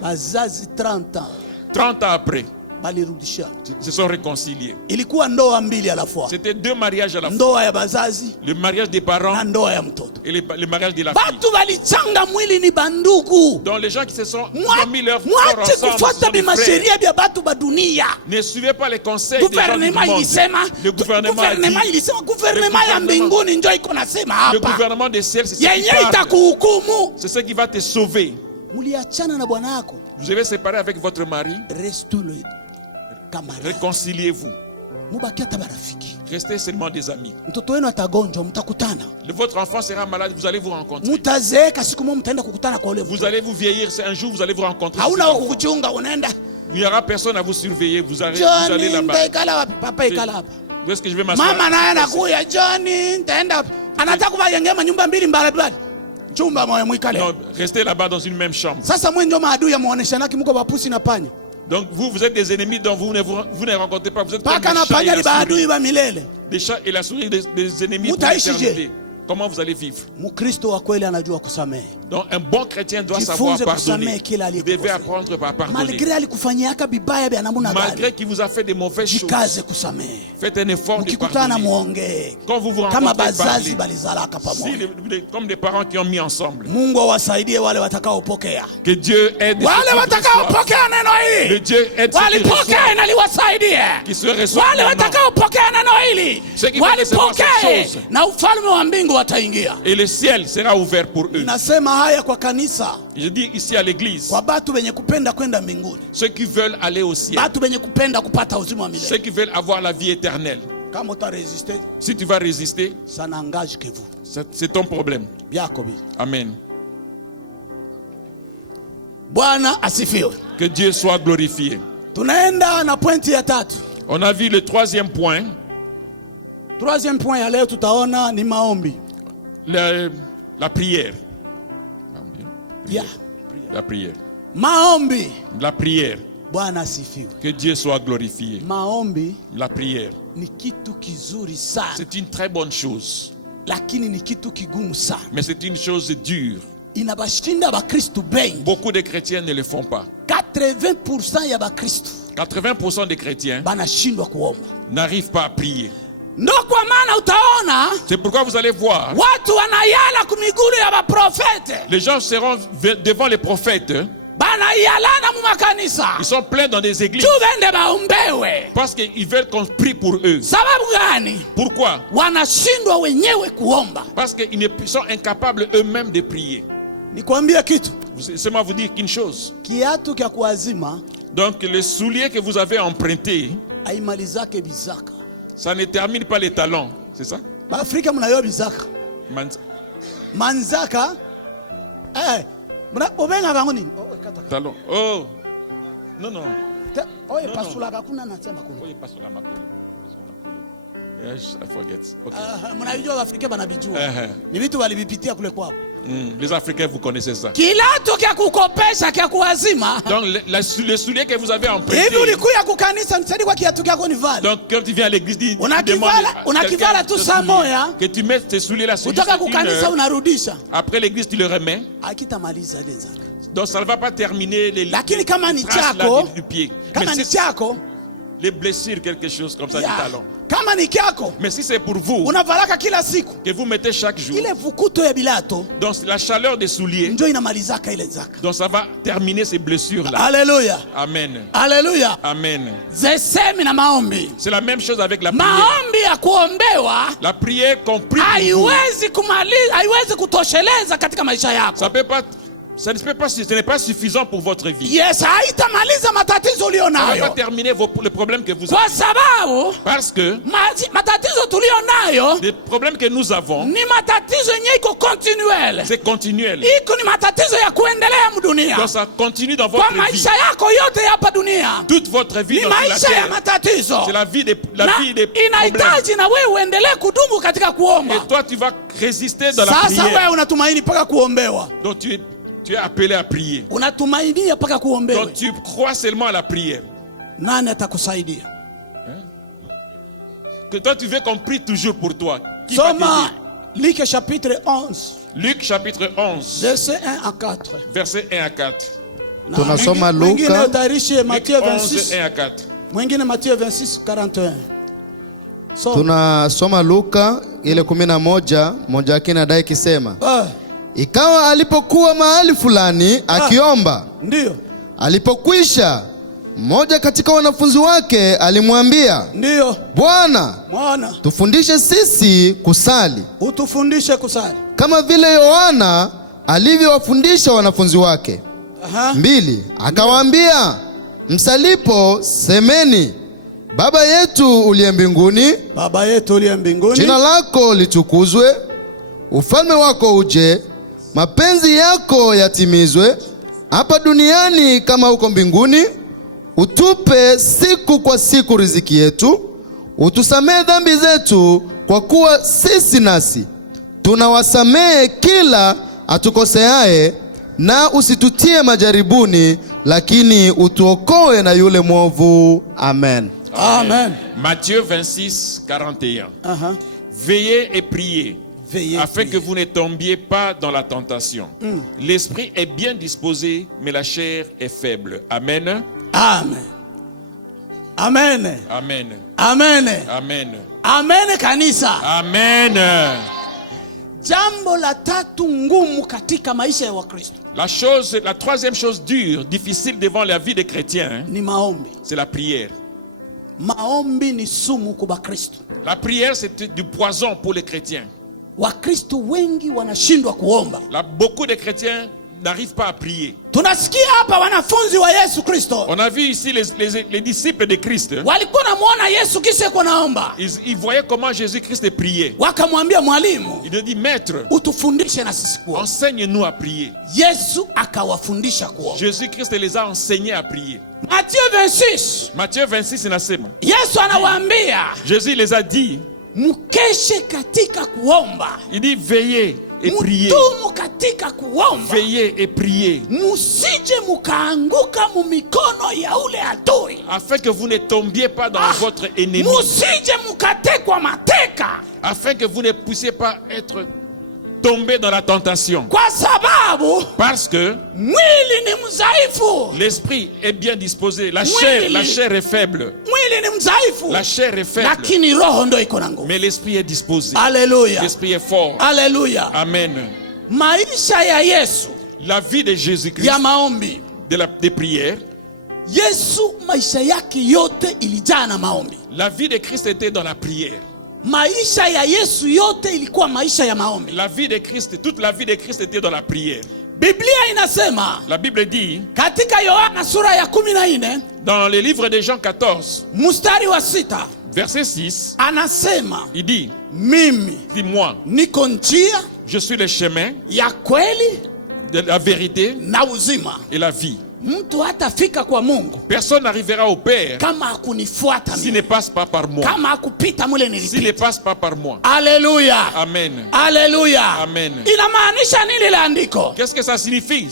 Bazazi 30 ans 30 ans après, balirudishana. ils se sont réconciliés. Ilikuwa ndoa mbili à la fois, C'était deux mariages à la fois. ndoa ya bazazi Le mariage des parents na ndoa ya mtoto. et le mariage de la fille. Batu balichanga mwili ni bandugu. Donc les gens qui se sont qui ont mis leur corps Mwache ensemble, ce kufuata sont des frères. bimasheria bya batu ba dunia. Ne suivez pas les conseils des gens du Gouvernement monde. ilisema, Le gouvernement a dit, gouvernement ya mbinguni njo iko nasema le hapa. gouvernement des ciels, c'est ce qui Yenye parle. itakuhukumu. C'est ce qui va te sauver. Muliachana na bwana yako, Vous avez séparé avec votre mari, restule camarade. réconciliez-vous. Mubaki hata barafiki. Restez seulement des amis. Mtoto wenu atagonjwa, mtakutana. Votre enfant sera malade, vous allez vous rencontrer. Mutazeeka siku moja mtaenda kukutana kwa ule Vous mtoto. allez vous vieillir, c'est un jour vous allez vous rencontrer. Hauna wa kukuchunga, unaenda. Il n'y aura personne à vous surveiller, vous allez Johnny, là-bas. nitaikala wapi? Papa ikala hapa. Où est-ce que je vais m'asseoir? Mama naye anakuya, Johnny, nitaenda wapi? Anataka kuvajengea manyumba mbili mbali. Chumba moja mwikale. Non, restez là-bas dans une même chambre. Sasa mwe ndio maadui ya muoneshanaki mko bapusi na panya. Donc vous êtes des ennemis dont vous ne rencontrez pas. Vous êtes comme Paka na les chats panya et ni la souris. baadui ba milele. Des chats et la souris, des ennemis pour Mutaishije. l'éternité. Comment vous allez vivre? Mkristo wa kweli anajua kusamehe. Donc un bon chrétien doit savoir Jifunze kusamehe pardonner. kila Vous devez aliyekukosea. apprendre à pardonner. Malgré alikufanyiaka bibaya bya namna gani, Malgré qu'il vous a fait des mauvaises choses, jikaze kusamehe. faites un effort de Mkikutana pardonner. muongee Quand vous vous kama rencontrez, bazazi parlez. balizalaka Si pamoja. comme des parents qui ont mis ensemble. Mungu awasaidie wale watakaopokea. Que Dieu aide Wale ceux qui reçoivent. watakaopokea neno Le hili Dieu aide ceux qui walipokea reçoivent. na liwasaidie. Qui se reçoivent Wale maintenant. watakaopokea neno hili Ceux qui veulent recevoir cette walipokee chose. na ufalme wa mbingu wataingia. Et le ciel sera ouvert pour eux. Nasema haya kwa kanisa, Je dis ici à l'église, kwa batu wenye kupenda kwenda mbinguni, ceux qui veulent aller au ciel, batu wenye kupenda kupata uzima wa ceux milele. qui veulent avoir la vie éternelle. Kama utaresiste, Si tu vas résister, ça n'engage que vous. c'est ton problème. Byako bi. Amen. Bwana asifiwe. Que Dieu soit glorifié. Tunaenda na pointi ya tatu. On a vu le troisième point. Troisième point ya leo tutaona ni maombi. La prière. Yeah. La prière. Maombi. La prière. Bwana asifiwe. Que Dieu soit glorifié. Maombi La prière. ni kitu kizuri sana. C'est une très bonne chose. Lakini ni kitu kigumu sana. Mais c'est une chose dure. Inabashinda bakristu bengi. Beaucoup de chrétiens ne le font pas. 80% ya bakristu 80% des chrétiens banashindwa kuomba. n'arrivent pas à prier. Ndo kwa maana utaona C'est pourquoi vous allez voir, watu wanayala kumigulu ya baprofete. les gens seront devant les prophètes. Banayalana mu makanisa. Ils sont pleins dans des églises Tubende baombewe. parce qu'ils veulent qu'on prie pour eux. Sababu gani? Pourquoi? Wanashindwa wenyewe kuomba. Parce qu'ils sont incapables eux-mêmes de prier. Nikwambie kitu. Seulement vous dire qu'une chose. Kiatu kya kuazima Donc les souliers que vous avez empruntés, aimalizake bizaka. ça ne termine pas les talons. C'est ça? Baafrika mnayo bizaka. Manzaka. Obenga bango nini? Talon. Oh. Non, non. Oye pasulaka kuna nasema kuna. Oye pasula makulu. Yes, I forget. Okay. Mnajua Afrika banabijua. Ni vitu walivipitia kule kwao. Les Africains, vous connaissez ça. Kilato kya kukopesha kya kuazima. Donc les souliers que vous avez empruntés. Hivi ulikuya kukanisa nisadi kwa kiatu kyako ni vale. Donc quand tu viens à l'église, unakivala tu saa moja. Que tu mets tes souliers là sur utaka kukanisa unarudisha. Après l'église tu le remets. Akitamaliza ile zaka. Donc ça ne va pas terminer les lakini kama ni chako du pied. Kama ni chako les blessures, quelque chose comme ça du talon. Kama ni kyako, mais si c'est pour vous, unavalaka kila siku, que vous mettez chaque jour, ile vukuto ya bilato, donc la chaleur des souliers, ndio inamalizaka ile zaka. Donc ça va terminer ces blessures là. Alléluia. Amen. Alléluia. Amen. Zesemi na maombi. C'est la même chose avec la prière. Maombi ya kuombewa, la prière compris. Haiwezi kumaliza, haiwezi kutosheleza katika maisha yako. Ce n'est pas suffisant pour votre vie. Yes, haitamaliza matatizo ulionayo. Ça va pas terminer les problèmes que vous avez. Kwa sababu parce que matatizo tulionayo, les problèmes que nous avons, ni matatizo yenye iko continuel. C'est continuel. Iko ni matatizo ya kuendelea mdunia. Donc ça continue dans votre vie. Kwa maisha yako yote hapa dunia. Toute votre vie dans la terre. Ni maisha ya matatizo. C'est la vie des problèmes. Inahitaji na wewe uendelee kudumu katika kuomba. Et toi tu vas résister dans la prière. Sasa wewe unatumaini mpaka kuombewa. Donc tu es appelé à prier. Unatumainia mpaka kuombewa. Donc tu crois seulement à la prière. Nani atakusaidia? Que toi tu veux qu'on prie toujours pour toi. Qui Soma Luc chapitre 11. Luc chapitre 11. Verset 1 à 4. Verset 1 à 4. Tunasoma Luka. Matthieu 26 1 à 4. Mwingine Matthieu 26 41. Tunasoma Luka ile 11, moja yake inadai kisema. Ikawa alipokuwa mahali fulani akiomba, ndio alipokwisha, mmoja katika wanafunzi wake alimwambia, ndio Bwana, tufundishe sisi kusali. Utufundishe kusali kama vile Yohana alivyowafundisha wanafunzi wake. 2 akawaambia, msalipo semeni, Baba yetu uliye mbinguni, Baba yetu uliye mbinguni, jina lako litukuzwe, ufalme wako uje, mapenzi yako yatimizwe hapa duniani kama huko mbinguni. Utupe siku kwa siku riziki yetu, utusamee dhambi zetu kwa kuwa sisi nasi tunawasamee kila atukoseaye, na usitutie majaribuni, lakini utuokoe na yule mwovu. Amen. Amen. Matthieu 26 41. Veillez et priez. Afin que vous ne tombiez pas dans la tentation. L'esprit est bien disposé, mais la chair est faible. Amen. Amen. Amen. Amen. Amen. Amen. Amen kanisa. Amen. Jambo la tatu ngumu katika maisha ya Wakristo. La troisième chose dure, difficile devant la vie des chrétiens, ni maombi. C'est la prière. Maombi ni sumu kwa Wakristo. La prière c'est du poison pour les chrétiens. Wakristo wengi wanashindwa kuomba. Beaucoup de chrétiens n'arrivent pas à prier. Tunasikia hapa wanafunzi wa Yesu Kristo. On a vu ici les disciples de Christ. Walikuwa namuona Yesu kisha kunaomba. Ils voyaient comment Jésus-Christ priait. Wakamwambia mwalimu, Il lui dit, maître, utufundishe na sisi kuomba. enseigne-nous à prier. Yesu akawafundisha kuomba. Jésus-Christ les a enseignés à prier. Matthieu 26. Matthieu 26 inasema. Yesu anawaambia, Jésus les a dit, mkeshe katika kuomba. il dit veillez et priez. Mtumu katika kuomba. Veillez et priez. Musije mukaanguka mu mikono ya ule adui. Afin que vous ne tombiez pas dans votre ennemi. Musije mukatekwa mateka. Afin que vous ne puissiez pas être tombés dans la tentation. Kwa sababu Parce que mwili ni mzaifu. l'esprit est bien disposé. La Mwili. chair est faible. Mwili ni mzaifu. La chair est faible. Lakini roho ndo iko na nguvu. Mais l'esprit est disposé. Haleluya. L'esprit est fort. Haleluya. Amen. Maisha ya Yesu La vie de Jésus-Christ, ya maombi. des prières, Yesu maisha yake yote ilijaa na maombi. la vie de Christ était dans la prière. Maisha ya Yesu yote ilikuwa maisha ya maombi. La vie de Christ, toute la vie de Christ était dans la prière. Biblia inasema La Bible dit, katika Yohana sura ya 14 dans le livre de Jean 14, mstari wa 6 verset 6, anasema, il dit, mimi dis-moi, niko njia je suis le chemin ya kweli de la vérité na uzima. et la vie. Mtu hatafika kwa Mungu Personne n'arrivera au Père kama hakunifuata s'il mimi, ne passe pas par moi. kama hakupita mule S'il ne nilipita. passe pas par moi. Haleluya. Amen. Haleluya. Amen. Inamaanisha nini ile andiko? Qu'est-ce que ça signifie?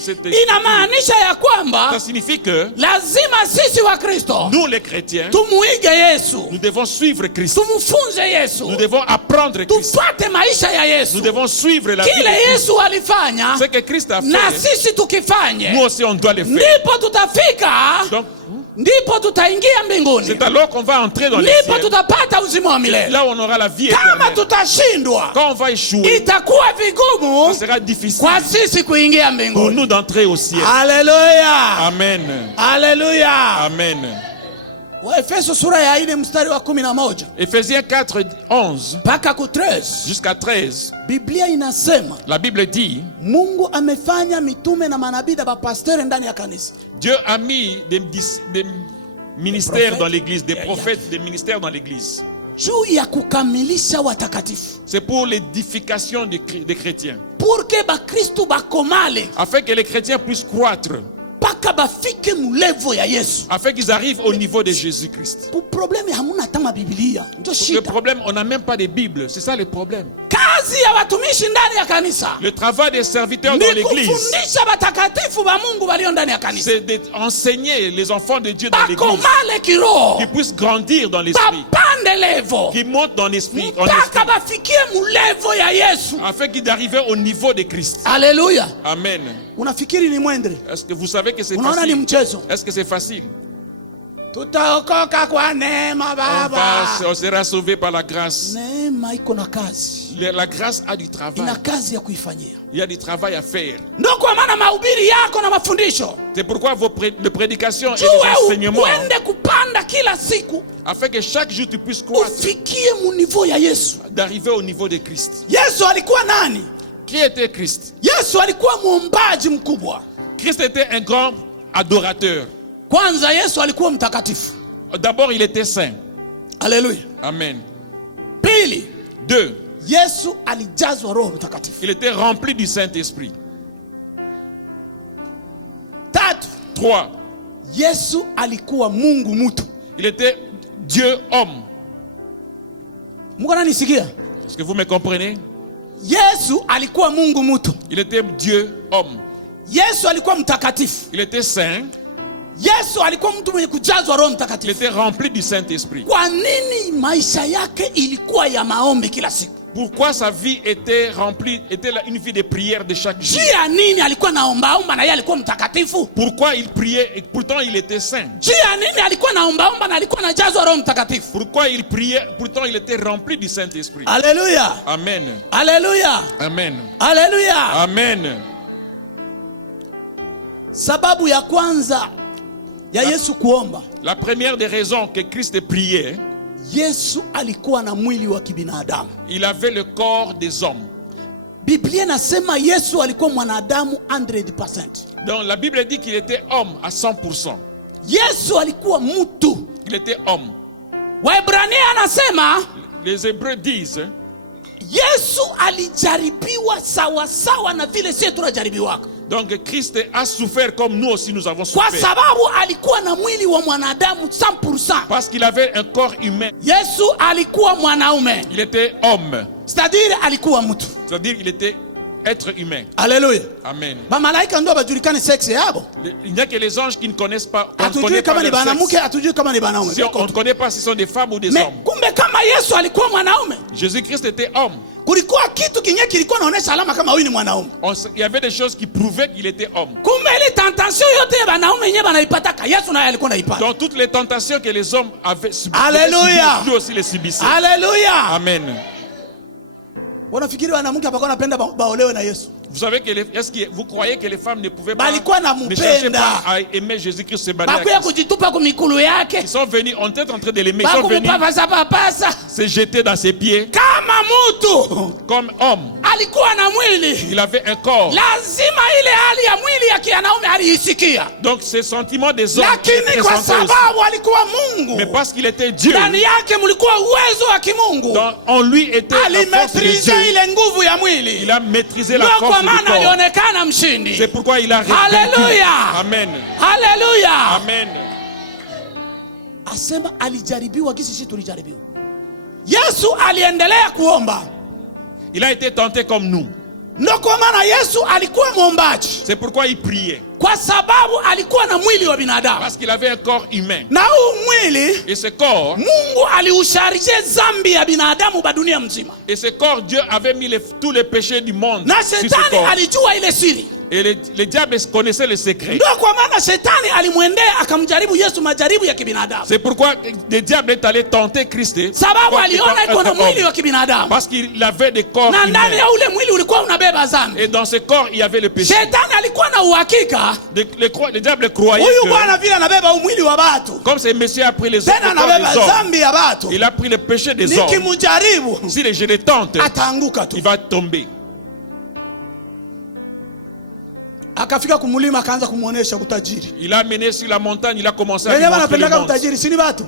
Inamaanisha ya kwamba Ça signifie que lazima sisi wa Kristo nous les chrétiens, tumuige Yesu, nous devons suivre Christ. tumfunze Yesu, Nous devons apprendre Christ. tufuate maisha ya Nous Yesu. devons suivre la vie de Kile Christ. Yesu alifanya Ce que Christ a na fait, sisi tukifanye, nous aussi on doit le faire. ndipo tutafika, Donc, ndipo tutaingia mbinguni, c'est alors qu'on va entrer dans les ndipo cieux. tutapata uzima wa milele. Là où on aura la vie Kama éternelle. tutashindwa, Quand on va échouer, itakuwa ça vigumu sera difficile kwa sisi kuingia pour mbinguni. nous d'entrer au ciel. Haleluya. Amen. Haleluya. Amen. Waefeso sura ya 4 mstari wa 11 Ephésiens 4, 11 mpaka ku 13, jusqu'à 13, Biblia inasema la Bible dit, Mungu amefanya mitume na manabii na bapastori ndani ya kanisa. Dieu a mis des ministères prophètes. dans l'église, des prophètes, des ministères dans l'église. Juu ya kukamilisha watakatifu, C'est pour l'édification des chrétiens. pour que bakristu bakomale Afin que les chrétiens puissent croître. mpaka bafike mulevo ya Yesu. Afin qu'ils arrivent au niveau de Jésus-Christ. Pour problème hamuna tama Biblia, ndio Le shida. problème, on n'a même pas de Bible. C'est ça le problème. Kazi ya watumishi ndani ya kanisa Le travail des serviteurs ni dans l'église, kufundisha batakatifu ba Mungu walio ndani ya kanisa c'est d'enseigner les enfants de Dieu dans l'église. bakomale kiroho, Qu'ils puissent grandir dans l'esprit. bapande levo Qu'ils montent dans l'esprit. en mpaka esprit, bafikie mulevo ya Yesu. afin qu'ils arrivent au niveau de Christ. Haleluya. Amen. Unafikiri ni mwendre? Est-ce que vous savez que c'est Unaona ni facile? mchezo? Est-ce que c'est facile? Tutaokoka kwa neema Baba. On sera sauvé par la grâce. Neema iko na kazi, La grâce a du travail. ina kazi ya kuifanyia. Il y a du travail à faire. Ndio kwa maana mahubiri yako na mafundisho C'est pourquoi les prédications et jue les enseignements, uende kupanda kila siku, afin que chaque jour tu puisses croître, ufikie munivo ya Yesu. d'arriver au niveau de Christ. Yesu alikuwa nani? Qui était Christ? Yesu alikuwa muombaji mkubwa. Christ était un grand adorateur. Kwanza Yesu alikuwa mtakatifu. D'abord, il était saint. Haleluya. Amen. Pili, 2. Yesu alijazwa Roho Mtakatifu. Il était rempli du Saint-Esprit. Tatu, 3. Yesu alikuwa Mungu mtu. Il était Dieu homme. Mungu ananisikia? Est-ce que vous me comprenez? Yesu alikuwa Mungu mtu. Il était Dieu homme. Yesu alikuwa mtakatifu. Il était saint. Yesu alikuwa mtu mwenye kujazwa Roho Il Mtakatifu. était rempli du Saint-Esprit. Kwa nini maisha yake ilikuwa ya maombi kila siku? Pourquoi sa vie était remplie, était une vie de prière de chaque jour? Juu ya nini alikuwa naombaomba na yeye alikuwa mtakatifu? Pourquoi il priait et pourtant il était saint? Juu ya nini alikuwa naombaomba na alikuwa anajazwa Roho Mtakatifu? Pourquoi il priait, pourtant il était rempli du Saint-Esprit? Haleluya. Amen. Haleluya. Amen. Haleluya. Amen. Sababu ya kwanza ya Yesu kuomba, La première des raisons que Christ priait, Yesu alikuwa na mwili wa kibinadamu. il avait le corps des hommes. Biblia inasema Yesu alikuwa mwanadamu 100%. Donc la Bible dit qu'il était homme à 100%. Yesu alikuwa mtu. Il était homme. Waebrania anasema Les Hébreux disent Yesu alijaribiwa sawa sawa na vile sisi tunajaribiwa. donc Christ a souffert comme nous aussi nous avons Kwa souffert. sababu alikuwa na mwili wa mwanadamu 100%. Parce qu'il avait un corps humain. Yesu alikuwa mwanaume. Il était homme. C'est-à-dire alikuwa mtu. C'est-à-dire qu'il était être humain. Alléluia. Amen. Malaika ndio bajulikane sexe yabo. Il n'y a que les anges qui ne connaissent pas. On ne Hatujui connaît pas kama ni leur banamuke, sexe. hatujui kama ni banaume. Si on ne connaît pas si ce sont des femmes ou des Mais hommes. kumbe kama Yesu alikuwa mwanaume, Jésus-Christ était homme. kulikuwa kitu kinye kilikuwa naonesha alama kama huyu ni mwanaume. Il y avait des choses qui prouvaient qu'il était homme. Kumbe ile tentation yote ya banaume yenyewe banaipataka, Yesu naye alikuwa naipata. Donc toutes les tentations que les hommes avaient subies, Alléluia. lui aussi les subissait. Alléluia. Amen. Wanafikiri wanamke hapa wanapenda baolewe na Yesu. Vous savez que vous croyez que les femmes ne pouvaient pas, Balikuwa na ne cherchaient mupenda. pas à aimer Jésus-Christ, se marier à Bakuya Christ. kujitupa kumikulu yake. Ils sont venus, on était en train de l'aimer, ils sont venus Bakumupapasa papasa. se jeter dans ses pieds Kama mtu comme homme. alikuwa na mwili, Il avait un corps. lazima ile hali ya mwili ya kianaume aliisikia. Donc ces sentiments des hommes Lakini kwa présentaient aussi. sababu alikuwa Mungu, Mais parce qu'il était Dieu, ndani yake mlikuwa uwezo wa kimungu. en lui était la force de Alimetrize Dieu. ile nguvu ya mwili. Il a maîtrisé la Ndio force kwa du maana corps. alionekana mshindi. C'est pourquoi il a vaincu. Alléluia. Amen. Haleluya. Amen. Asema alijaribiwa gisi sisi tulijaribiwa. Yesu aliendelea kuomba. Il a été tenté comme nous. Ndio kwa maana Yesu alikuwa mwombaji. C'est pourquoi il priait. Kwa sababu alikuwa na mwili wa binadamu. Parce qu'il avait un corps humain. Na huu mwili Et ce corps, Mungu aliusharije zambi ya binadamu ba dunia mzima. et ce corps, Dieu avait mis tous les péchés du monde Na sur ce shetani corps. alijua ile siri. Et les diables connaissaient le secret. Ndio kwa maana shetani alimwendea akamjaribu Yesu majaribu ya kibinadamu. C'est pourquoi le diable est allé tenter Christ. Sababu aliona iko na mwili wa kibinadamu. Parce qu'il avait des corps Na ndani humains. ya ule mwili ulikuwa unabeba dhambi. Et dans ce corps, il y avait le péché. Shetani alikuwa na uhakika Le diable croyait huyu que, bwana vile anabeba mwili wa watu, comme ce monsieur a pris les hommes, tena le corps des anabeba hommes, dhambi ya watu, il a pris le péché des hommes. nikimjaribu Si je le tente, ataanguka tu. il va tomber. Akafika kumulima akaanza kumuonesha utajiri. Il a mené sur la montagne, il a commencé à lui Wenyewe montrer le wanapendaka monde. utajiri, si ni watu?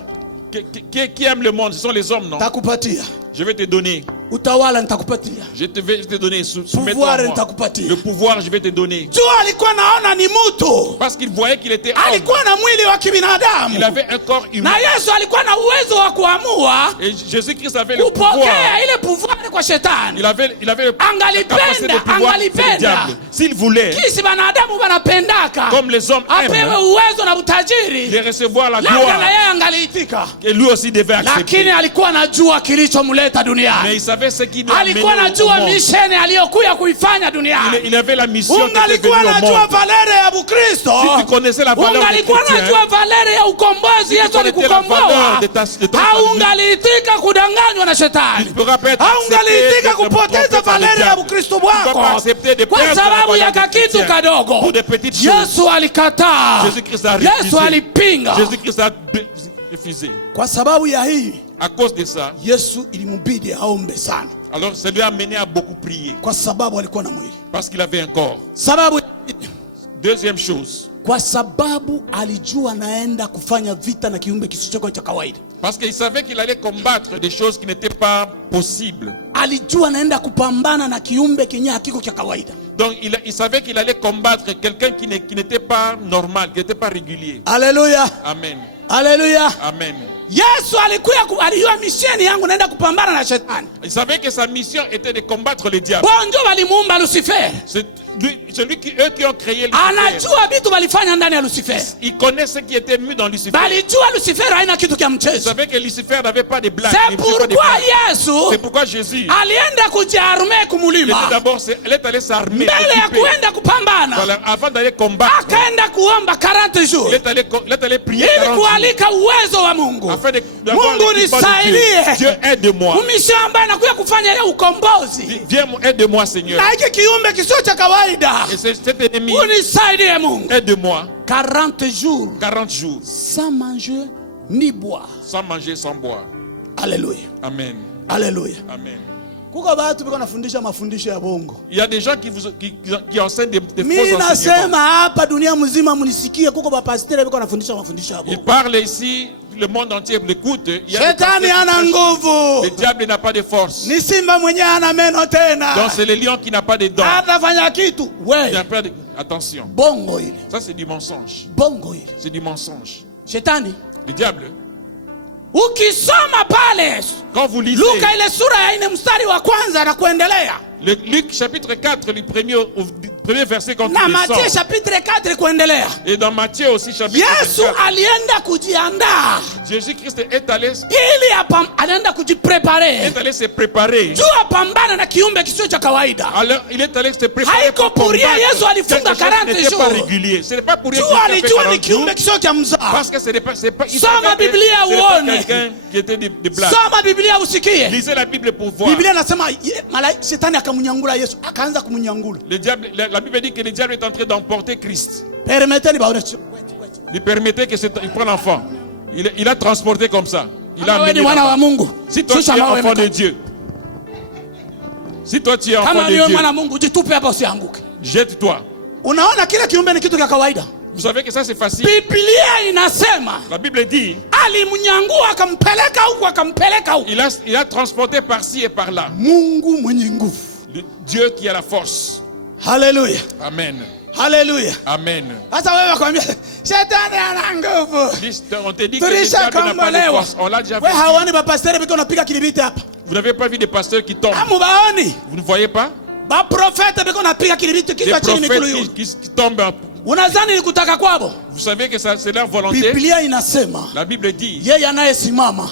Qui aime le monde? Ce sont les hommes, non? Takupatia. Je vais te donner. Utawala nitakupatia. Je vais te donner. Soumets-toi Pouvoir à moi. nitakupatia. Le pouvoir, je vais te donner. Juu alikuwa naona ni mtu. Parce qu'il voyait qu'il était homme. Alikuwa na mwili wa kibinadamu. Il avait un corps humain. Na Yesu alikuwa na uwezo wa kuamua Et Jésus-Christ avait le pouvoir. kupokea ile pouvoir kwa shetani. Il avait la capacité de pouvoir sur le diable. S'il voulait, Kisi banadamu banapendaka. comme les hommes Apewe aiment, uwezo na utajiri. de recevoir la Labda na gloire. yeye angaliitika. Et lui aussi devait accepter. Lakini alikuwa anajua kilichomleta Mais duniani. il savait ce qu'il devait amener Alikuwa au anajua monde. misheni aliyokuya kuifanya duniani. Il avait la mission qui était Ungalikuwa venue au anajua monde. valere ya Bukristo. Si tu connaissais la valeur des Ungalikuwa chrétiens, anajua valere ya ukombozi tu Yesu connaissais la alikukomboa. valeur de ton Haungaliitika kudanganywa na shetani. tu n'auras pas accepté Haungaliitika d'être kupoteza trompé par le valere ya diable. Bukristo Tu ne vas pas bwako accepter de kwa perdre la sababu ya valeur des kakitu chrétiens kadogo. pour des petites choses. Yesu alikataa. Jésus-Christ a Yesu refusé. alipinga. Jésus-Christ a refusé. Kwa sababu ya hii À cause de ça, Yesu ilimubidi aombe sana, alors ça lui a mené à beaucoup prier. kwa sababu alikuwa na mwili. Parce qu'il avait un corps. Sababu Deuxième chose, kwa sababu alijua naenda kufanya vita na kiumbe kisichokuwa cha kawaida. parce qu'il savait qu'il allait combattre des choses qui n'étaient pas possibles. Alijua naenda kupambana na kiumbe kenye hakiko cha kawaida. Donc il savait qu'il allait combattre quelqu'un qui n'était pas normal, qui n'était pas régulier. Haleluya. Amen. Haleluya. Amen. Yesu alijua misheni yangu naenda kupambana na shetani. Il savait que sa mission était de combattre le diable. Bonjo walimuumba Lucifer. C'est eux qui ont créé Lucifer. Anajua vitu walifanya ndani ya Lucifer. Il connaît ce qui était mis dans Lucifer. Balijua Lucifer haina kitu kia Il mchezo. savait que Lucifer n'avait pas de blagues. C'est pourquoi Yesu C'est pourquoi Jésus, alienda kujiarme il était kumulima. d'abord, il est allé s'armer, Mbele ya kuenda kupambana, avant d'aller combattre. akaenda kuomba 40 jours. Il est allé prier Ili 40 jours. kualika uwezo wa Mungu. Afin d'avoir Mungu l'équipement de Dieu. nisaidie. Dieu aide-moi. Umisha ambaye anakuja kufanya ile ukombozi. Viens, aide-moi Seigneur. Na hiki kiumbe kisio cha kawaida. Et cet ennemi, Unisaidie Mungu. aide-moi. 40 jours 40 jours sans manger ni boire. sans manger, sans boire. Alléluia. Amen. Alléluia. Amen. Kuko watu biko nafundisha mafundisho ya bongo. Il y a des gens qui enseignent des faux Mimi enseignements. nasema hapa dunia mzima mnisikie, kuko ba pasteur biko nafundisha mafundisho ya Il bongo. parle ici, le monde entier l'écoute. Il y a des Shetani pasteurs ana qui prêchent. nguvu. Le diable n'a pas de force. Ni simba mwenye ana meno tena. Donc c'est le lion qui n'a pas de dents. Atafanya kitu. Il We, n'a pas de... Attention, bongo ile. ça c'est du mensonge. Bongo ile. C'est du mensonge. Shetani. Le diable, Ukisoma pale quand vous lisez Luka ile sura ya 4 mstari wa kwanza na kuendelea. le Luc chapitre 4, le premier verset quand Na il Matthieu descend. chapitre 4 kuendelea. Et dans Matthieu aussi chapitre Yesu 4, alienda kujiandaa Jésus-Christ est allé alienda kujiprepare se préparer. juu apambane na kiumbe kisio cha kawaida. Alors, il est allé se préparer Haiko pour pour rien combattre Yesu alifunga quelque chose 40 qui n'était pas jours. régulier. Ce n'est pas pour rien Juu qu'il a fait alijua 40 ni kiumbe jours. kisio cha mzaa. Parce que ce n'est pas, il Soma savait que Biblia ce n'est pas uone. quelqu'un qui était de blague. Soma Biblia usikie. Lisez la Bible pour voir. Biblia nasema shetani akamnyangula Yesu, akaanza kumnyangula. Le diable, la Bible dit que le diable est en train d'emporter Christ. Permettez baone. Il permettait que il prenne l'enfant. Il a transporté comme ça. Il a Kama wewe amené ni mwana wa là-bas. Mungu. Si toi tu Shusha es mawe enfant de meka. Dieu, si toi tu es enfant Kama de wewe Dieu, mwana wa Mungu, jitupe hapa usianguke. jette-toi. Unaona kila kiumbe ni kitu cha kawaida. Vous savez que ça c'est facile. Biblia inasema La Bible dit, alimnyangua akampeleka huku akampeleka huku. il a transporté par-ci et par-là. Mungu mwenye nguvu. Le Dieu qui a la force. Haleluya. Amen. Haleluya. Amen. Sasa wewe kwambia shetani ana nguvu. On te dit que le Tulisha diable n'a pas de kombolewa. force. On l'a déjà vu. Wewe hawani ba pastor biko napiga kilibiti hapa. Vous n'avez pas vu des pasteurs qui tombent. Amu baoni. Vous ne voyez pas? Ba prophète biko napiga kilibiti Des kichwa chini mikulu yu. prophètes qui tombent. Unadhani ni kutaka kwabo? Vous savez que ça c'est leur volonté. Biblia inasema La Bible dit, yeye anayesimama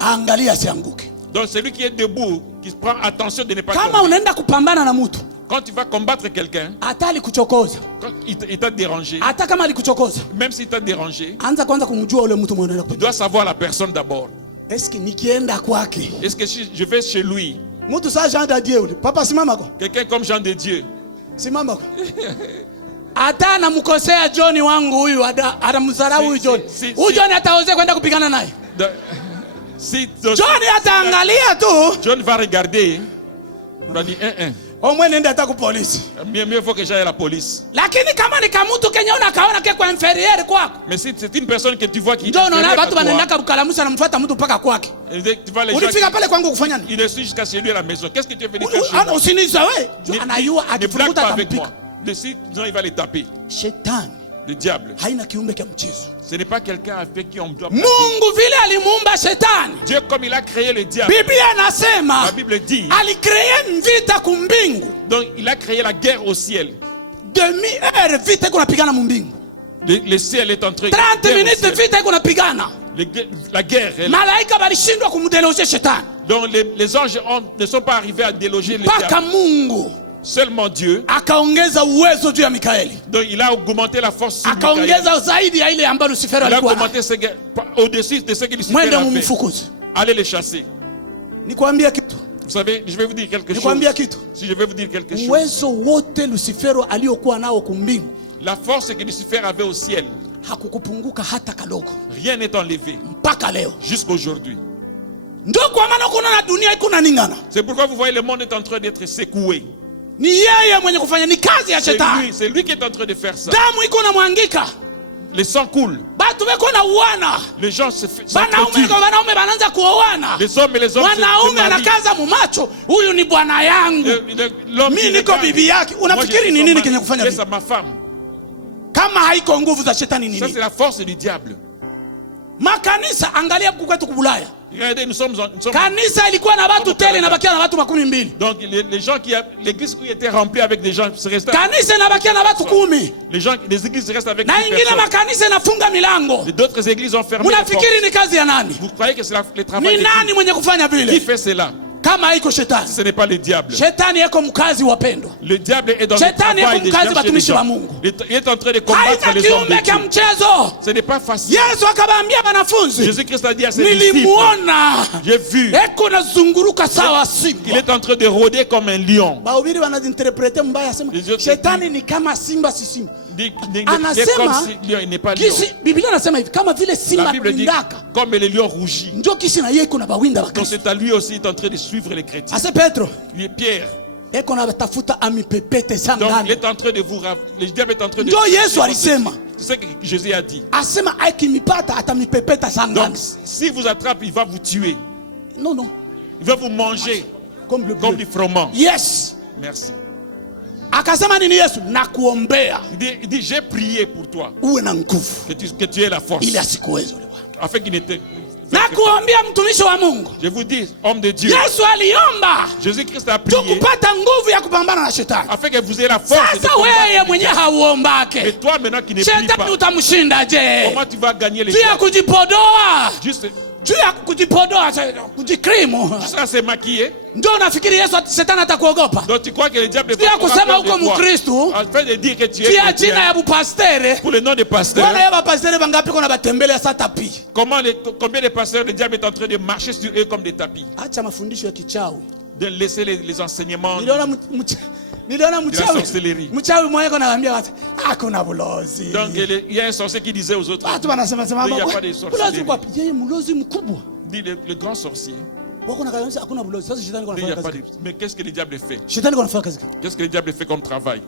angalia asianguke. donc celui qui est debout, qui prend attention de ne pas Kama tomber. unaenda kupambana na mtu, Quand tu vas combattre quelqu'un, hata alikuchokoza, quand il t'a dérangé, hata kama alikuchokoza, même s'il t'a dérangé, anza kwanza kumjua ule mtu mwenye tu unaenda. dois savoir la personne d'abord. Est-ce que nikienda kwake? Est-ce que si je vais chez lui, Mtu saa Jean de Dieu ule. Papa simama kwa. quelqu'un comme Jean de Dieu, Simama kwa. Hata anamkosea John wangu huyu, anamdharau huyu John. Huyu John ataoze kwenda kupigana naye. si John ataangalia tu. John va regarder, il va dire, Omwe nenda hata ku polisi. mieux vaut que j'aille à la police. Lakini kama ni kamutu Kenya unakaona keko inferior kwako. Mais si c'est une personne que tu vois qui est Ndio unaona inférieure à watu toi, wanaenda kukalamusa na mfuata mtu mpaka kwake. et tu vois les gens Ulifika qui- pale kwangu kufanya nini? il est jusqu'à chez lui à la maison. Qu'est-ce que tu es venu faire chez Ana moi? usiniza wewe. Anayua Ne blague akifuruta pas avec moi. atampika. Sinon il va les taper. Shetani Le diable, haina kiumbe cha mchezo. ce n'est pas quelqu'un avec qui on doit blaguer. Mungu vile alimuumba shetani. Dieu comme il a créé le diable, Biblia inasema la Bible dit, alikree vita kumbingu. donc il a créé la guerre au ciel. Demi-heure vita iko napigana mumbingu. Le ciel est en train 30 guerre au minutes ciel. vita iko napigana. La guerre est là. Malaika balishindwa kumdeloger shetani. Donc les anges ne sont pas arrivés à déloger le Mpaka diable. Mungu Seulement Dieu. akaongeza uwezo juu ya Mikaeli. Donc il a augmenté la force sur Michael. Akaongeza zaidi ya ile ambayo Lucifer Il a alikuwa. augmenté au-dessus de ce que Lucifer Mwende avait. mumfukuze. Allez les chasser. Nikwambia kitu. Vous savez, je vais vous dire quelque chose. Nikwambia kitu. Si je vais vous dire quelque chose. Uwezo wote Lucifero aliokuwa nao kumbingu La force que Lucifer avait au ciel, hakukupunguka hata kadogo rien n'est enlevé mpaka leo. jusqu'aujourd'hui. Ndio kwa maana kuna na dunia iko na ningana. C'est pourquoi vous voyez le monde est en train d'être secoué. Ni yeye mwenye kufanya, ni kazi ya shetani. C'est lui qui est en train de faire ça. Damu iko na mwangika. Le sang coule. Batu beko na uana. Les gens se Banaume kwa banaume banaanza kuoana. Les hommes et les hommes se Mwanaume marient. anakaza mumacho, huyu ni bwana yangu. L'homme Mimi qui niko regarde, bibi yake. Unafikiri ni nini kenye kufanya c'est vile? ma femme. Kama haiko nguvu za shetani Ça nini? c'est la force du diable. Makanisa angalia kwetu kubulaya. Regardez, nous sommes Kanisa ilikuwa na watu tele na bakia na watu 12. donc les gens l'église qui était remplie avec des gens se restent. Kanisa na bakia na watu 10. Les églises restent avec Na 10 ingine personnes. makanisa inafunga milango. Et d'autres églises ont fermé les portes. Munafikiri ni kazi ya nani? Vous croyez que c'est le travail Ni de nani mwenye kufanya qui vile? fait cela? Kama haiko shetani. Ce n'est pas le diable. Shetani yako mkazi wapendwa. Le diable est dans le Shetani travail yako de mkazi chercher les watumishi wa gens. Mungu. Il est en train de combattre Haina les hommes de kiumbe cha Dieu. mchezo. Ce n'est pas facile. Yesu akawaambia wanafunzi, Jésus-Christ a dit à ses disciples, nilimuona j'ai vu, eko nazunguruka sawa simba. il est en train de rôder comme un lion. Bahubiri wanazinterprete mbaya, sema Les autres shetani ni kama simba si simba. Anasema il n'est pas lion. kisi Biblia anasema hivi kama vile La simba Bible dit ndaka comme le lion rougit. ndio kisi na yeye kuna bawinda Donc bakristo. c'est à lui aussi est en train de suivre les chrétiens. Ase Petro Lui est Pierre. eko na tafuta amipepete Donc il sangani. est en train de vous le diable est en train de Ndio Yesu alisema. C'est ce que Jésus a dit. Asema akimipata atamipepeta Donc sangani. si vous attrape, il va vous tuer. Non non. Il va vous manger Comme le comme bleu. du froment. Yes. Merci. Akasema nini Yesu? Nakuombea Il dit j'ai prié pour toi uwe na nguvu que tu aies la force ili asikuweze ule Bwana. afin qu'il n'était. Nakuombea mtumishi wa Mungu. Je vous dis, homme de Dieu, Yesu aliomba Jésus-Christ a prié tukupata nguvu ya kupambana na shetani. afin que vous ayez la force de Sasa wewe combattre. mwenyewe Et hauombake, toi maintenant qui ne pries shetani pas, utamshindaje? comment tu vas gagner les Juu ya gens? kujipodoa, Juste juu ya kujipodoa, kujikrimu, à se maquiller. ndio unafikiri Yesu shetani atakuogopa? Donc tu crois que le diable Juu ya kusema uko Mkristo, afin de dire que tu juu es ya jina chrétien ya bupastere. pour le nom de pasteur. Bwana yeye bapastere bangapi kuna batembelea saa tapi? Combien de pasteurs le diable est en train de marcher sur eux comme des tapis, Acha mafundisho ya kichawi. de laisser les enseignements. Niliona sorcellerie. mchawi mmoja anawaambia watu hakuna bulozi. Donc il y a un sorcier qui disait aux autres, Watu wanasema sema il n'y a pas de bulozi sorcellerie. kwa yeye mlozi mkubwa. Dit le grand sorcier, Wako na kanisa hakuna bulozi. Sasa shetani il n'y a anafanya pas kazi. de... Mais qu'est-ce que le diable fait? Shetani anafanya kazi. Qu'est-ce que le diable fait comme travail?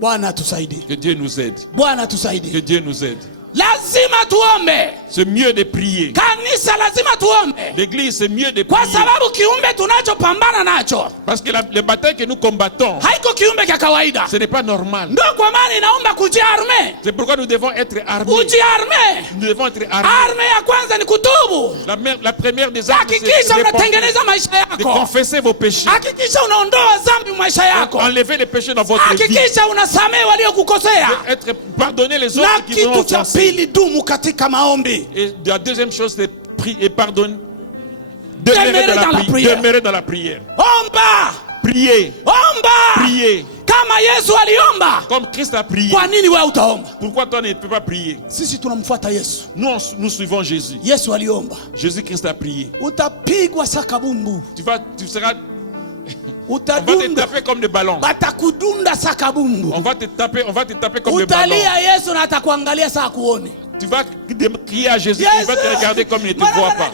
Bwana tusaidie. Que Dieu nous aide. Bwana Que tusaidie. Dieu nous aide. Lazima tuombe. C'est mieux de prier. Kanisa lazima tuombe. L'église, c'est mieux de Kwa prier. sababu kiumbe tunachopambana nacho Parce que le bataille que nous combattons, haiko kiumbe cha kawaida. ce n'est pas normal. Ndio kwa maana inaomba kujiarme. C'est pourquoi nous devons être armés. Ujiarme. Nous devons être armés. Arme ya kwanza ni kutubu. La première des armes, c'est Hakikisha de unatengeneza maisha de yako. confesser vos péchés. Hakikisha unaondoa dhambi maisha yako. Enlever les péchés dans votre vie. Hakikisha unasamehe waliokukosea. Être pardonner les Na autres qui vous ont kitu cha offensé. pili, dumu katika maombi. Et la deuxième chose, c'est prier et pardonner. Demeurer dans la prière. Demeurer dans la prière. Omba. Prier. Omba. Prier. Kama Yesu aliomba, Comme Christ a prié. kwa nini wewe utaomba? Pourquoi toi ne peux pas prier? Sisi tunamfuata Yesu. Nous suivons Jésus. Yesu aliomba. Jésus-Christ a prié. Utapigwa sakabumbu. Tu seras... On va te Utadunda. taper comme des ballons. Batakudunda sakabumbu. On va te taper comme des ballons. Utalia Yesu na atakuangalia saa kuone. Tu vas crier à Jésus, il va te regarder comme il ne te voit pas.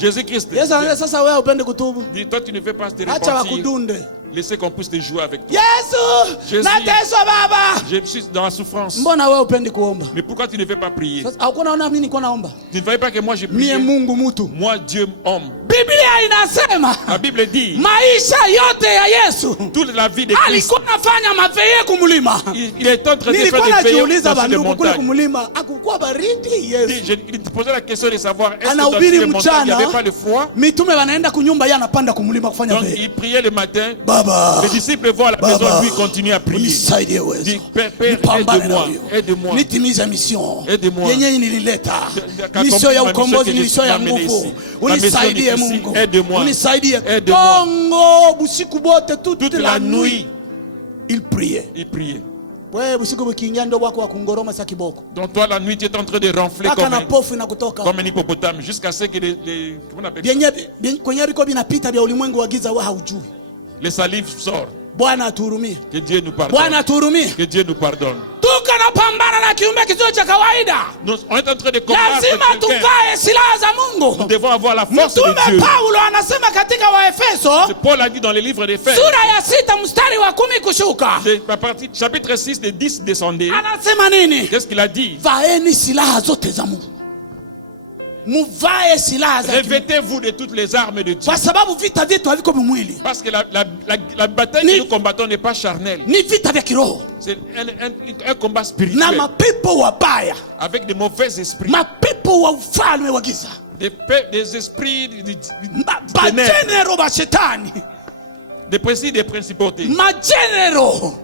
Jésus-Christ. Yesu anasema sasa wewe upende kutubu. Dis, toi tu ne veux pas te Acha repentir. wakudunde. Laissez qu'on puisse te jouer avec toi. Yesu, Jésus. nateswa baba. Je suis dans la souffrance. Mbona wewe upendi kuomba? Mais pourquoi tu ne veux pas prier? Sasa haukuwa unaona mimi nilikuwa naomba? Tu ne voyais pas que moi j'ai Mie prié? Mungu mtu. Moi Dieu homme. Biblia inasema La Bible dit, maisha yote ya Yesu toute la vie de Christ, alikuwa anafanya maveye kumulima. il est en train de Nilikuwa faire des veillées najiuliza dans les bandugu kule montagnes. kumulima akukuwa baridi Yesu. Il te posait la question de savoir est-ce que dans Anahubiri les montagnes il n'y avait mchana. pas de froid? Mitume wanaenda kunyumba yeye anapanda kumulima kufanya Donc veye. il priait le matin. Baba, Les disciples vont à la maison, Baba, lui continue à prier. unisaidie uwezo. Dis, Père, Nipambane na aide-moi, huyo. aide-moi. Nitimize mission Aide-moi. yenye nilileta. Accomplis Mission ya ma mission ukombozi, que je mission suis ya amené nguvu. ici. Ma mission Unisaidie ici. Mungu. Aide-moi. Unisaidie. Aide-moi. Kongo busiku bote toute la nuit, il priait. il priait. Wewe busiku bukiingia ndo wako wa kungoroma sa kiboko. Donc toi, la nuit, tu es en train de ronfler Mpaka na pofu inakutoka. comme un hippopotame jusqu'à ce que comment on appelle ça? Kwenye biko binapita vya ulimwengu wa giza wewe haujui. Les salives sortent. Bwana atuhurumie. Que Dieu nous pardonne. Bwana atuhurumie. Que Dieu nous pardonne. Tuko na pambana na kiumbe kisicho cha kawaida. On est en train de combattre Lazima quelqu'un. tuvae silaha za Mungu. Nous devons avoir la force de Mtume Dieu. Paulo anasema katika Waefeso Paul a dit dans les livres d'Éphèses, sura ya 6 mstari wa 10 kushuka. à partir chapitre 6 de 10 descendez. Anasema nini? Qu'est-ce qu'il a dit? Vaeni silaha zote za Mungu. Muvae silaha za Mungu. Revêtez-vous de toutes les armes de Dieu. Kwa sababu vita vyetu haviko mwili. Parce que la bataille que nous combattons n'est pas charnelle. Ni vita vya kiroho. C'est un combat spirituel. Na mapepo wabaya. Avec de mauvais esprits. Mapepo wa ufalme wa giza. Des esprits Majenero ba shetani. des principes des principautés. Majenero.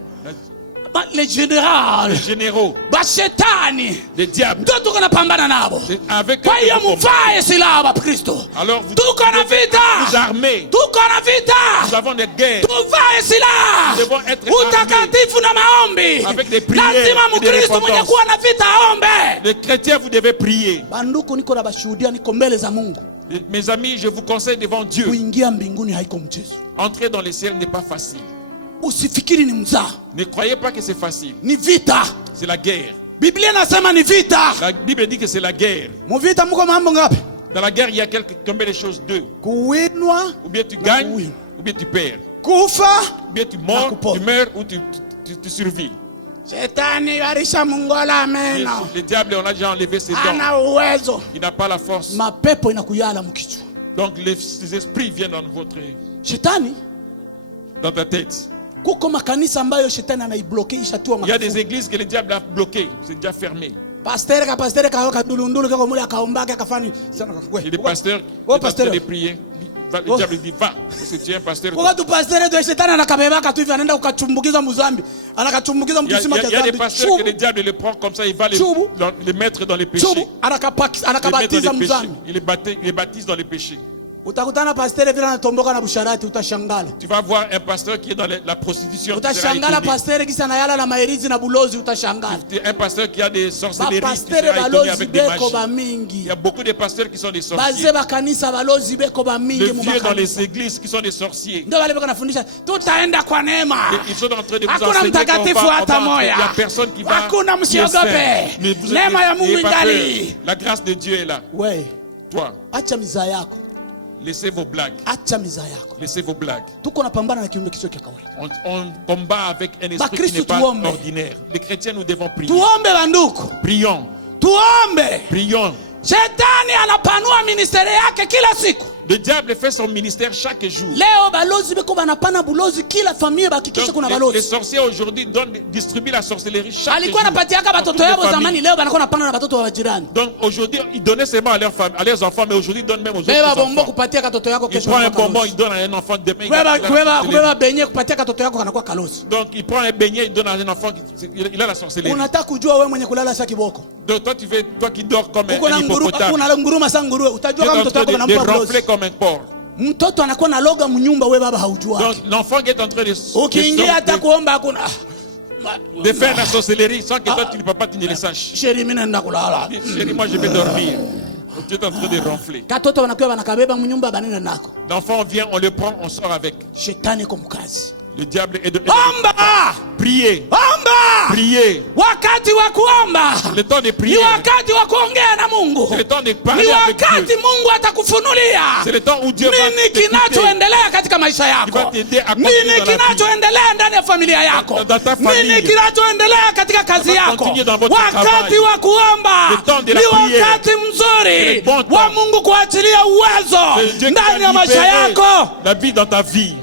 Les généraux. Bashetani. Des diables. Ndio tuko napambana nabo. Avec Kwa hiyo mvae silaha wa Kristo. alors vous Tuko na vita. vous armez. Tuko na vita. Nous avons des guerres. Tuvae silaha. Nous devons être utakatifu na maombi. avec des prières Lazima et des Mkristo mwenye repentances. kuwa na vita aombe. Les chrétiens, vous devez prier. Banduku niko na bashuhudia niko mbele za Mungu. Mes amis, je vous conseille devant Dieu. Kuingia mbinguni haiko mchezo. Entrer dans le ciel n'est pas facile. Usifikiri ni mzaa. Ne croyez pas que c'est facile. Ni vita. C'est la guerre. Biblia inasema ni vita. La Bible dit que c'est la guerre. Muvita mko mambo ngapi? Dans la guerre, il y a combien de choses? Deux. Kuwinwa, Ou bien tu gagnes, ou bien tu perds. kufa, Ou bien tu meurs ou tu survis. Shetani yarisha mungola meno. Le diable, on a déjà enlevé ses dents. Ana uwezo. Il n'a pas la force. Mapepo inakuyala mkichwa. Donc les esprits viennent dans votre, Shetani dans ta tête. kuko makanisa ambayo shetani anaibloke ishatua Il y a makanisa. des églises que le diable a bloquées, c'est déjà fermé. Pasteur ka ndulundulu kako mule akaombaka akafani. Il y a des pasteurs qui sont en train de prier. Le diable dit va, parce que tu es un pasteur. Kwa tu pasteur ndio shetani anakabebaka tu hivi anaenda ukachumbukiza muzambi. Anakachumbukiza Il y mkisima cha a des dhambi. pasteurs que le diable le prend comme ça, il va les mettre dans les péchés. Chubu anakabatiza muzambi. Il les baptise dans les péchés. Utakutana pasteur vile anatomboka na busharati utashangala. Tu vas voir un pasteur qui est dans la prostitution. Utashangala pasteur kisa na yala na maerizi na bulozi utashangala. Un pasteur qui a des sorcelleries. Pasteur balozi beko ba mingi. Il y a beaucoup de pasteurs qui sont des sorciers. Baze ba kanisa balozi beko ba mingi mu makanisa. Dans les églises qui sont des sorciers. Ndio wale beko nafundisha tutaenda kwa neema. Ils sont en train de vous hakuna enseigner mtakatifu hata moya. Il y a personne qui va. Hakuna msiogope. Neema ya Mungu ingali. La grâce de Dieu est là. Ouais. Toi. Acha mizaa yako. Laissez vos blagues. Acha mizaa yako. Laissez vos blagues. Tuko napambana na kiumbe kisicho cha kawaida. On combat avec un esprit qui n'est pas ordinaire. Les chrétiens, nous devons prier. Tuombe banduku. Prions. Tuombe. Prions. Shetani anapanua ministeri yake kila siku. Le diable fait son ministère chaque jour. Leo balozi beko banapana bulozi kila familia bakikisha kuna balozi. Les sorciers aujourd'hui distribuent la sorcellerie chaque jour. Alikuwa anapatiaka batoto yao zamani, leo banakuwa napana na batoto wa jirani. Donc aujourd'hui, ils donnaient seulement à leurs enfants, mais aujourd'hui ils donnent même aux autres enfants. Beba bombo kupatia katoto yako kesho. Il prend un bonbon, il donne à un enfant demain. Beba benye kupatia katoto yako kanakuwa kalozi. Donc il prend un beignet, il donne à un enfant, il a la sorcellerie. Unataka kujua wewe mwenye kulala saa kiboko. Donc toi qui dors comme un hippopotame. Kuna nguruma saa nguruwe, utajua kama mtoto wako anampa balozi. Ronfler comme un porc. Mtoto anakuwa na loga mnyumba, wewe baba haujua. Donc l'enfant qui est en train de ukiingia hata kuomba hakuna de faire la sorcellerie sans que toi tu ne peux pas, tu ne le saches. Chérie, mimi naenda kulala. Chérie, moi je vais dormir. Tu es en train de ronfler. Katoto wanakuwa wanakabeba mnyumba banene nako. L'enfant vient, on le prend, on sort avec. Shetani kwa mkazi. Le diable est de omba. Priez. Omba. Priez. Wakati wa kuomba. Le temps de prier. Ni wakati wa kuongea na Mungu. C'est le temps de parler avec Dieu. Ni wakati Mungu atakufunulia. C'est le temps où Dieu va nini kinachoendelea katika maisha yako. Nini kinachoendelea ndani ya familia yako. Nini kinachoendelea katika kazi yako. Wakati wa kuomba. Ni wakati mzuri wa Mungu kuachilia uwezo ndani ya maisha yako. La vie dans ta vie.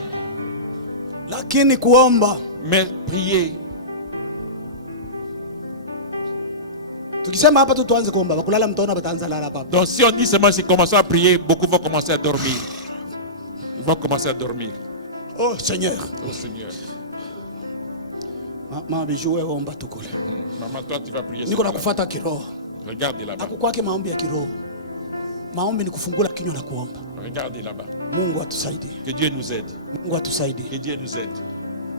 Lakini kuomba, mais prier. Tukisema hapa tu tuanze kuomba, bakulala mtaona bataanza lala hapa. Donc si on dit seulement si commencer à prier, beaucoup vont commencer à dormir. Ils vont commencer à dormir. Oh Seigneur. Oh Seigneur. Mama bijue omba tukule. Maman, toi tu vas prier. Niko nakufuata kiroho. Regarde là-bas. Hakukwake maombi ya kiroho. Maombi ni kufungula kinywa na kuomba. Regardez là-bas. Mungu atusaidie. Que Dieu nous aide. Mungu atusaidie. Que Dieu nous aide.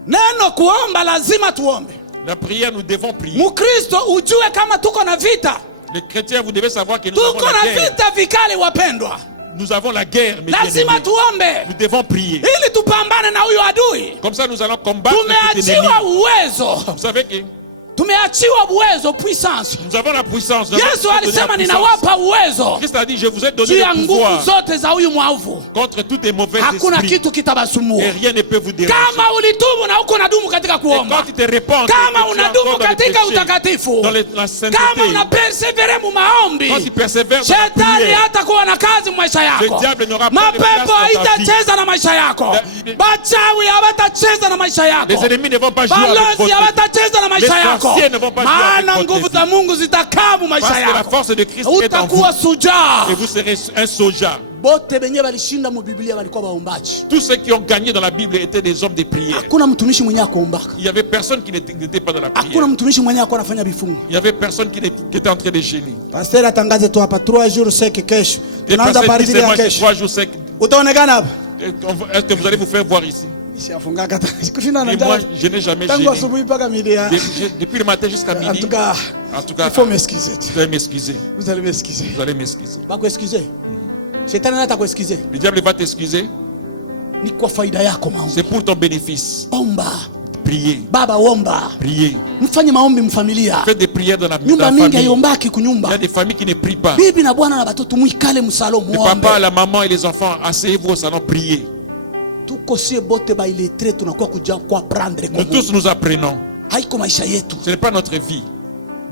Neno kuomba lazima tuombe. La prière, nous devons prier. Mukristo ujue kama tuko na vita. Les chrétiens, vous devez savoir que nous avons la guerre. Tuko na vita vikali wapendwa. Nous avons la guerre, mes lazima tuombe. Nous devons prier. Ili tupambane na huyo adui. Comme ça nous allons combattre cet ennemi. Tumeachiwa uwezo. Vous savez que tumeachiwa uwezo, puissance. Nous avons la puissance. Yesu alisema ninawapa uwezo. Christ a dit je vous ai donné le pouvoir zote za huyu mwaovu. Contre toutes les mauvaises esprits. Hakuna kitu kitabasumbua. Et rien ne peut vous déranger. Kama ulitubu na uko nadumu katika kuomba. Quand tu te répands, kama unadumu katika utakatifu. Dans la sainteté. Kama una persevere mu maombi. Quand tu persévères dans la prière. Shetani hatakuwa na kazi maisha yako. Le diable n'aura pas de place mapepo haitacheza na maisha yako. Bachawi hawatacheza na maisha yako. Les ennemis ne vont pas jouer avec votre. Balozi hawatacheza na maisha yako. Les sorciers ne vont pas jouer avec votre. Maana nguvu za Mungu zitakaa mu maisha yako. Parce que la force de Christ est en vous. Et vous serez un soldat. Bote benye balishinda mu Biblia walikuwa waombaji. Tous ceux qui ont gagné dans la Bible étaient des hommes de prière. Hakuna mtumishi mwenye akuombaka. Il y avait personne qui n'était pas dans la prière. Hakuna mtumishi mwenye alikuwa anafanya bifungo. Il y avait personne qui était en train de jeûner. Pasteur atangaze tu hapa 3 jours sec kesho. Tunaanza partir ya kesho. 3 jours sec. Utaonekana hapa. Est-ce que vous allez vous faire voir ici? Et moi, je n'ai jamais jeûné. Depuis le matin jusqu'à midi. En tout cas, il faut m'excuser. Vous allez m'excuser. Vous allez m'excuser. Vous allez m'excuser. Va t'excuser. Shetani anataka kuexcuser. Le diable va t'excuser. Ni kwa faida yako maombi. C'est pour ton bénéfice. Omba. Priez. Baba omba. Priez. Mfanye maombi mfamilia. Faites des prières dans la Nyumba mingi famille. haiombaki Il kunyumba. y a des familles qui ne prient pas. Bibi na bwana na batoto muikale musalo Le muombe. papa, la maman et les enfants, asseyez-vous au salon, priez. Tuko sie bote ba iletre tunakuwa kuja kwa prendre Nous tous nous apprenons. haiko maisha yetu. Ce n'est pas notre vie.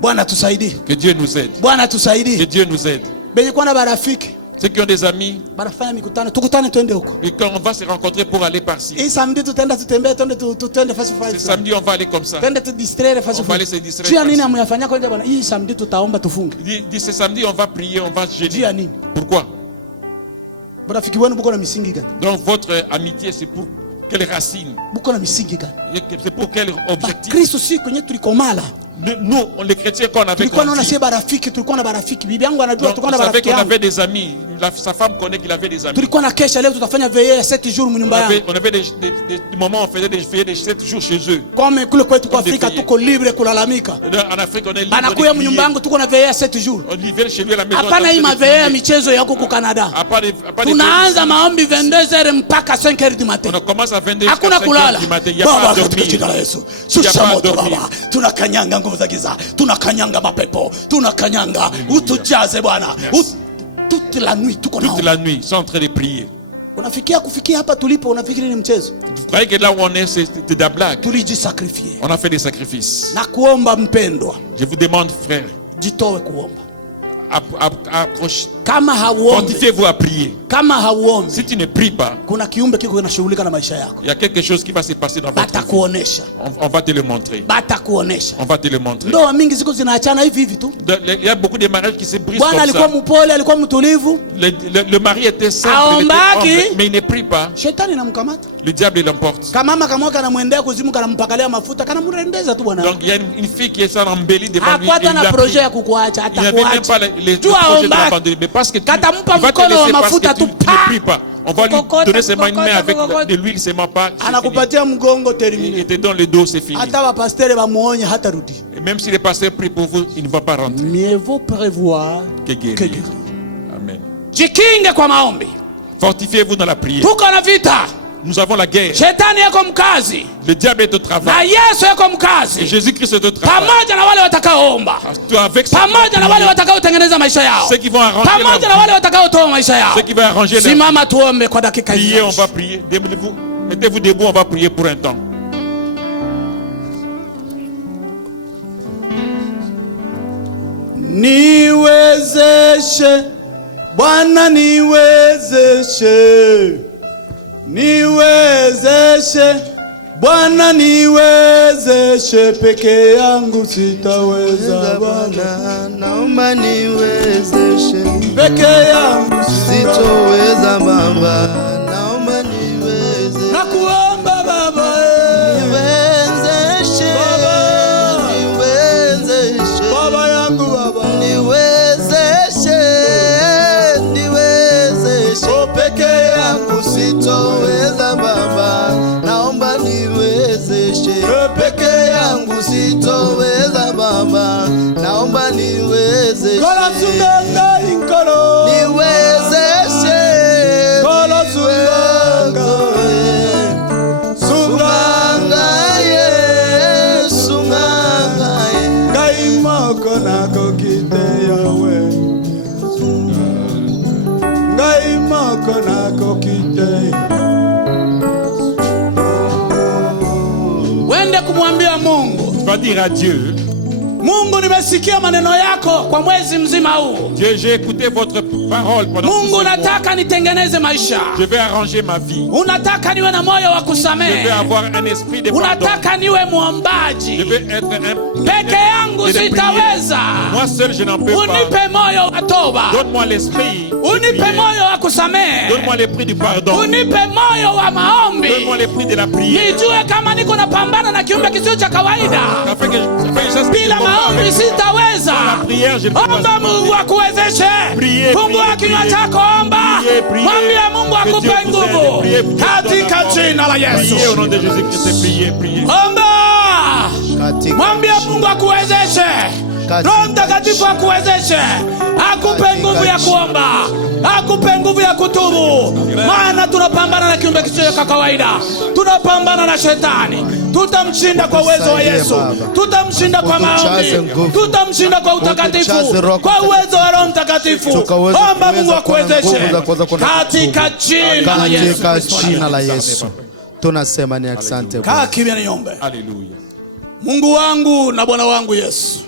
Bwana tusaidie. Que Dieu nous aide. Bwana Que tusaidie. Dieu nous aide. Benye kwa na barafiki Ceux qui ont des amis, barafanya mikutano tukutane twende huko. et quand on va se rencontrer pour aller par-ci. Hii samedi tutaenda tutembee twende face to Ce face. samedi, on va aller comme ça. Twende tu distraire face On to va aller face. se distraire. Jia nini amuyafanya kwa bwana? Hii samedi tutaomba tufunge. Dit ce samedi, on va prier, on va jeûner. Jia nini? Pourquoi? Barafiki wenu buko na misingi gani? Donc votre amitié, c'est pour quelle racine? Buko na misingi gani? C'est pour quel objectif? Kristo si kwenye tulikomala. Nous, les chrétiens, quand on avait Tulikuwa naona grandi, sie barafiki, tulikuwa na barafiki. Bibi yangu anajua donc, tulikuwa on na savait barafiki qu'on yangu. avait des amis. Sa femme connaît qu'il avait des amis. Tulikuwa na kesha leo tutafanya veillée ya 7 jours mnyumba yangu. On avait des moments où on faisait des veillées de 7 jours chez eux. Comme kule kwetu kwa Comme des Afrika veillées. tuko libre kulalamika. En Afrique, on est libre Banakuya de mnyumba prier. yangu tuko na veillée ya 7 jours. On vient chez lui à la maison. Hapana hii maveillée ya michezo ya huko Canada. Tunaanza maombi 22h mpaka 5h du matin. On commence à 22h Hakuna kulala. du il n'y a pas à dormir. Jina la Yesu. Il n'y a Susha pas à moto dormir. baba. Tunakanyanga nguvu za giza. Tunakanyanga mapepo. Tunakanyanga. Utujaze Bwana. Toute la nuit tuko Toute naomba. la nuit, ils sont en train de prier. Unafikia kufikia hapa tulipo unafikiri ni mchezo? Vous croyez que là où on est, c'est de la blague? Tulijisakrifie. On a fait des sacrifices. Na kuomba mpendwa. Je vous demande, frère, Jitowe kuomba. Kama hauombi, fortifiez-vous à prier. Kama hauombi, si tu ne pries pas, kuna kiumbe kiko kinashughulika na maisha yako. Il y a quelque chose qui va se passer dans votre vie. On va te le montrer. On va te le montrer. Ndoa mingi ziko zinaachana hivi hivi tu. Il y a beaucoup de mariages qui se brisent comme Bwana alikuwa mpole, alikuwa mtulivu. Le mari était simple, mais il ne prie pas. Shetani anamkamata. Le diable l'emporte. Kama mama kama kanamwendea kuzimu kanampakalia mafuta kanamrembeza tu bwana. Donc il y a une fille qui est sans embellie devant lui. Hakuata na projet ya kukuacha, atakuacha. Les projets de l'abandonner, mais parce que tu vas te laisser parce que tu ne pries pas. On va lui donner seulement une main avec de l'huile, seulement pas. Anakupatia mgongo terminé. Et te donne le dos, c'est fini. Hata wa pasteur bamuonye hata rudi. Et même si les pasteurs prient pour vous, il ne va pas rentrer. Mieux vaut prévoir que guérir. Amen. Jikinge kwa maombi. Fortifiez-vous dans la prière. Tuko na vita. Nous avons la guerre. Shetani yako mkazi. Le diable est au travail. Na Yesu yako mkazi. Et Jésus-Christ est au travail. Pamoja na wale watakaoomba. Pamoja na wale watakaotengeneza maisha yao. Ceux qui vont arranger. Pamoja na wale watakaotoa maisha yao. Ceux qui vont arranger. Simama tuombe kwa dakika hizi. Priez, on va prier. Mettez-vous debout, on va prier pour un temps. Niwezeshe Bwana, niwezeshe. Niwezeshe Bwana, niwezeshe, peke yangu sitaweza Bwana, naomba niwezeshe, peke yangu sitoweza Baba, naomba niwezeshe, nakuomba Baba, niwezeshe Baba, niwezeshe Baba yangu Baba, niwezeshe, niwezeshe, peke yangu sitoweza Baba, naomba niwezeshe, peke yangu sitoweza Baba, naomba niwezeshe, kola sundanga inkolo, niwezeshe, kola sundanga, sundanga ye, sundanga ye, ngaimoko nako kite yawe, ngaimoko nako kite. Wende kumwambia Mungu. Tu vas dire à Dieu. Mungu, nimesikia maneno yako kwa mwezi mzima huu. Dieu, j'ai écouté votre parole pendant Mungu, nataka nitengeneze maisha. Je vais arranger ma vie. Unataka niwe na moyo wa kusamehe. Je vais avoir un esprit de pardon. Unataka niwe muombaji. Je vais être un peke yangu sitaweza. Moi seul je n'en peux pas. Unipe moyo wa toba. Donne-moi l'esprit. Unipe moyo wa kusamehe. Donne-moi l'esprit du pardon. Unipe moyo wa maombi. Donne-moi l'esprit de la prière. Nijue kama niko napambana na kiumbe kisio cha kawaida. Bila maombi sitaweza. Omba Mungu akuwezeshe. Fungua kinywa chako, omba. Mwambie Mungu akupe nguvu. Katika jina la Yesu. Omba. Mwambie Mungu akuwezeshe. Roho Mtakatifu akuwezeshe, akupe nguvu ya kuomba, akupe nguvu ya kutubu, maana tunapambana na kiumbe kisicho cha kawaida, tunapambana na shetani. Tutamshinda kwa uwezo wa Yesu, tutamshinda kwa maombi, tutamshinda kwa utakatifu, kwa uwezo wa Roho Mtakatifu. Omba Mungu akuwezeshe katika jina la Yesu. Tunasema ni asante. Kaa kimya niombe. Haleluya. Mungu wangu na Bwana wangu Yesu,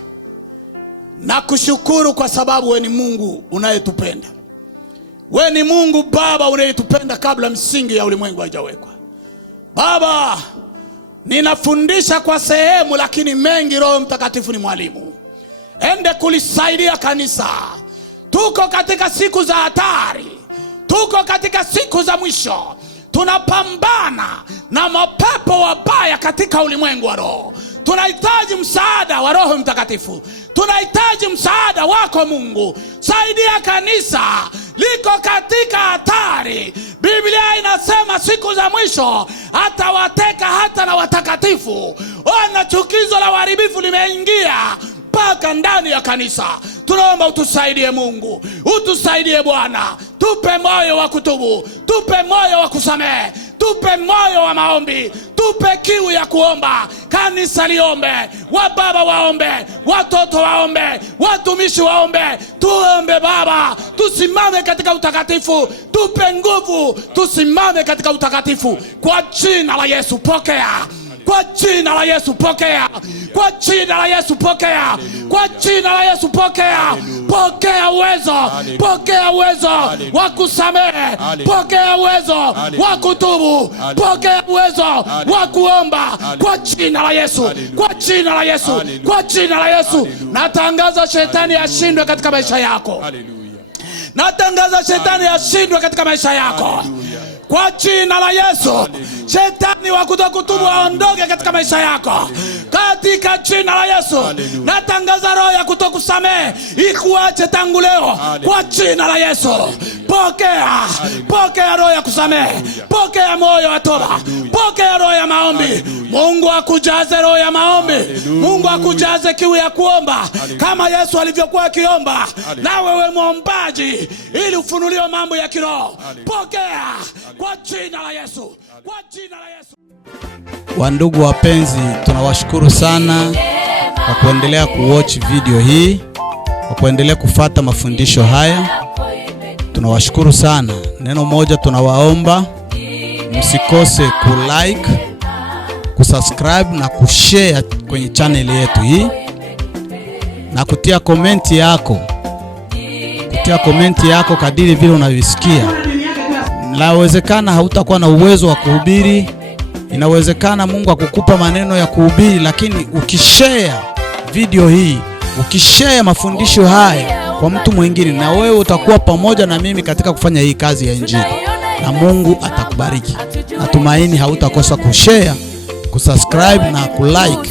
nakushukuru kwa sababu wewe ni Mungu unayetupenda. Wewe ni Mungu Baba unayetupenda kabla msingi ya ulimwengu haijawekwa. Baba, ninafundisha kwa sehemu, lakini mengi Roho Mtakatifu ni mwalimu. Ende kulisaidia kanisa. Tuko katika siku za hatari, tuko katika siku za mwisho. Tunapambana na mapepo wabaya katika ulimwengu wa roho. Tunahitaji msaada wa Roho Mtakatifu, tunahitaji msaada wako Mungu. Saidia kanisa, liko katika hatari. Biblia inasema siku za mwisho atawateka hata na watakatifu. Ona, chukizo la uharibifu limeingia mpaka ndani ya kanisa. Tunaomba utusaidie Mungu, utusaidie Bwana. Tupe moyo wa kutubu, tupe moyo wa kusamehe, tupe moyo wa maombi, tupe kiu ya kuomba. Kanisa liombe, wababa waombe, watoto waombe, watumishi waombe. Tuombe Baba, tusimame katika utakatifu. Tupe nguvu, tusimame katika utakatifu. Kwa jina la Yesu pokea. Kwa jina la Yesu pokea. Kwa jina la Yesu pokea. Kwa jina la Yesu pokea. Pokea uwezo, pokea uwezo wa kusamehe, pokea uwezo wa kutubu, pokea uwezo wa kuomba. Kwa jina la Yesu, kwa jina la Yesu, kwa jina la Yesu. Natangaza shetani ashindwe katika maisha yako. Natangaza shetani ashindwe katika maisha yako. Kwa jina la Yesu. Shetani wa kutokutubu aondoke katika maisha yako. Katika jina la Yesu. Natangaza roho ya kutokusamehe ikuache tangu leo. Kwa jina la Yesu. Pokea, pokea roho ya kusamehe, pokea moyo wa toba, pokea roho ya maombi. Mungu akujaze roho ya maombi. Mungu akujaze kiu ya kuomba kama Yesu alivyokuwa akiomba. Na wewe muombaji, ili ufunuliwe mambo ya kiroho. Pokea kwa jina la Yesu. Kwa jina la Yesu. Wandugu wapenzi, tunawashukuru sana kwa kuendelea kuwatch video hii, kwa kuendelea kufuata mafundisho haya. Tunawashukuru sana. Neno moja tunawaomba, msikose kulike, kusubscribe na kushare kwenye channel yetu hii, na kutia komenti yako. Kutia komenti yako kadiri vile unavyosikia. Inawezekana hautakuwa na uwezo wa kuhubiri, inawezekana Mungu akukupa maneno ya kuhubiri, lakini ukishare video hii, ukishare mafundisho haya kwa mtu mwingine, na wewe utakuwa pamoja na mimi katika kufanya hii kazi ya Injili, na Mungu atakubariki. Natumaini hautakosa kushare, kusubscribe na kulike.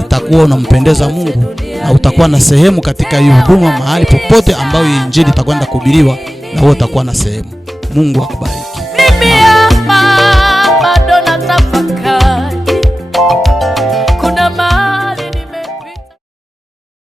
Itakuwa unampendeza Mungu na utakuwa na sehemu katika hii huduma. Mahali popote ambayo Injili itakwenda kuhubiriwa, na wewe utakuwa na sehemu. Mungu akubariki.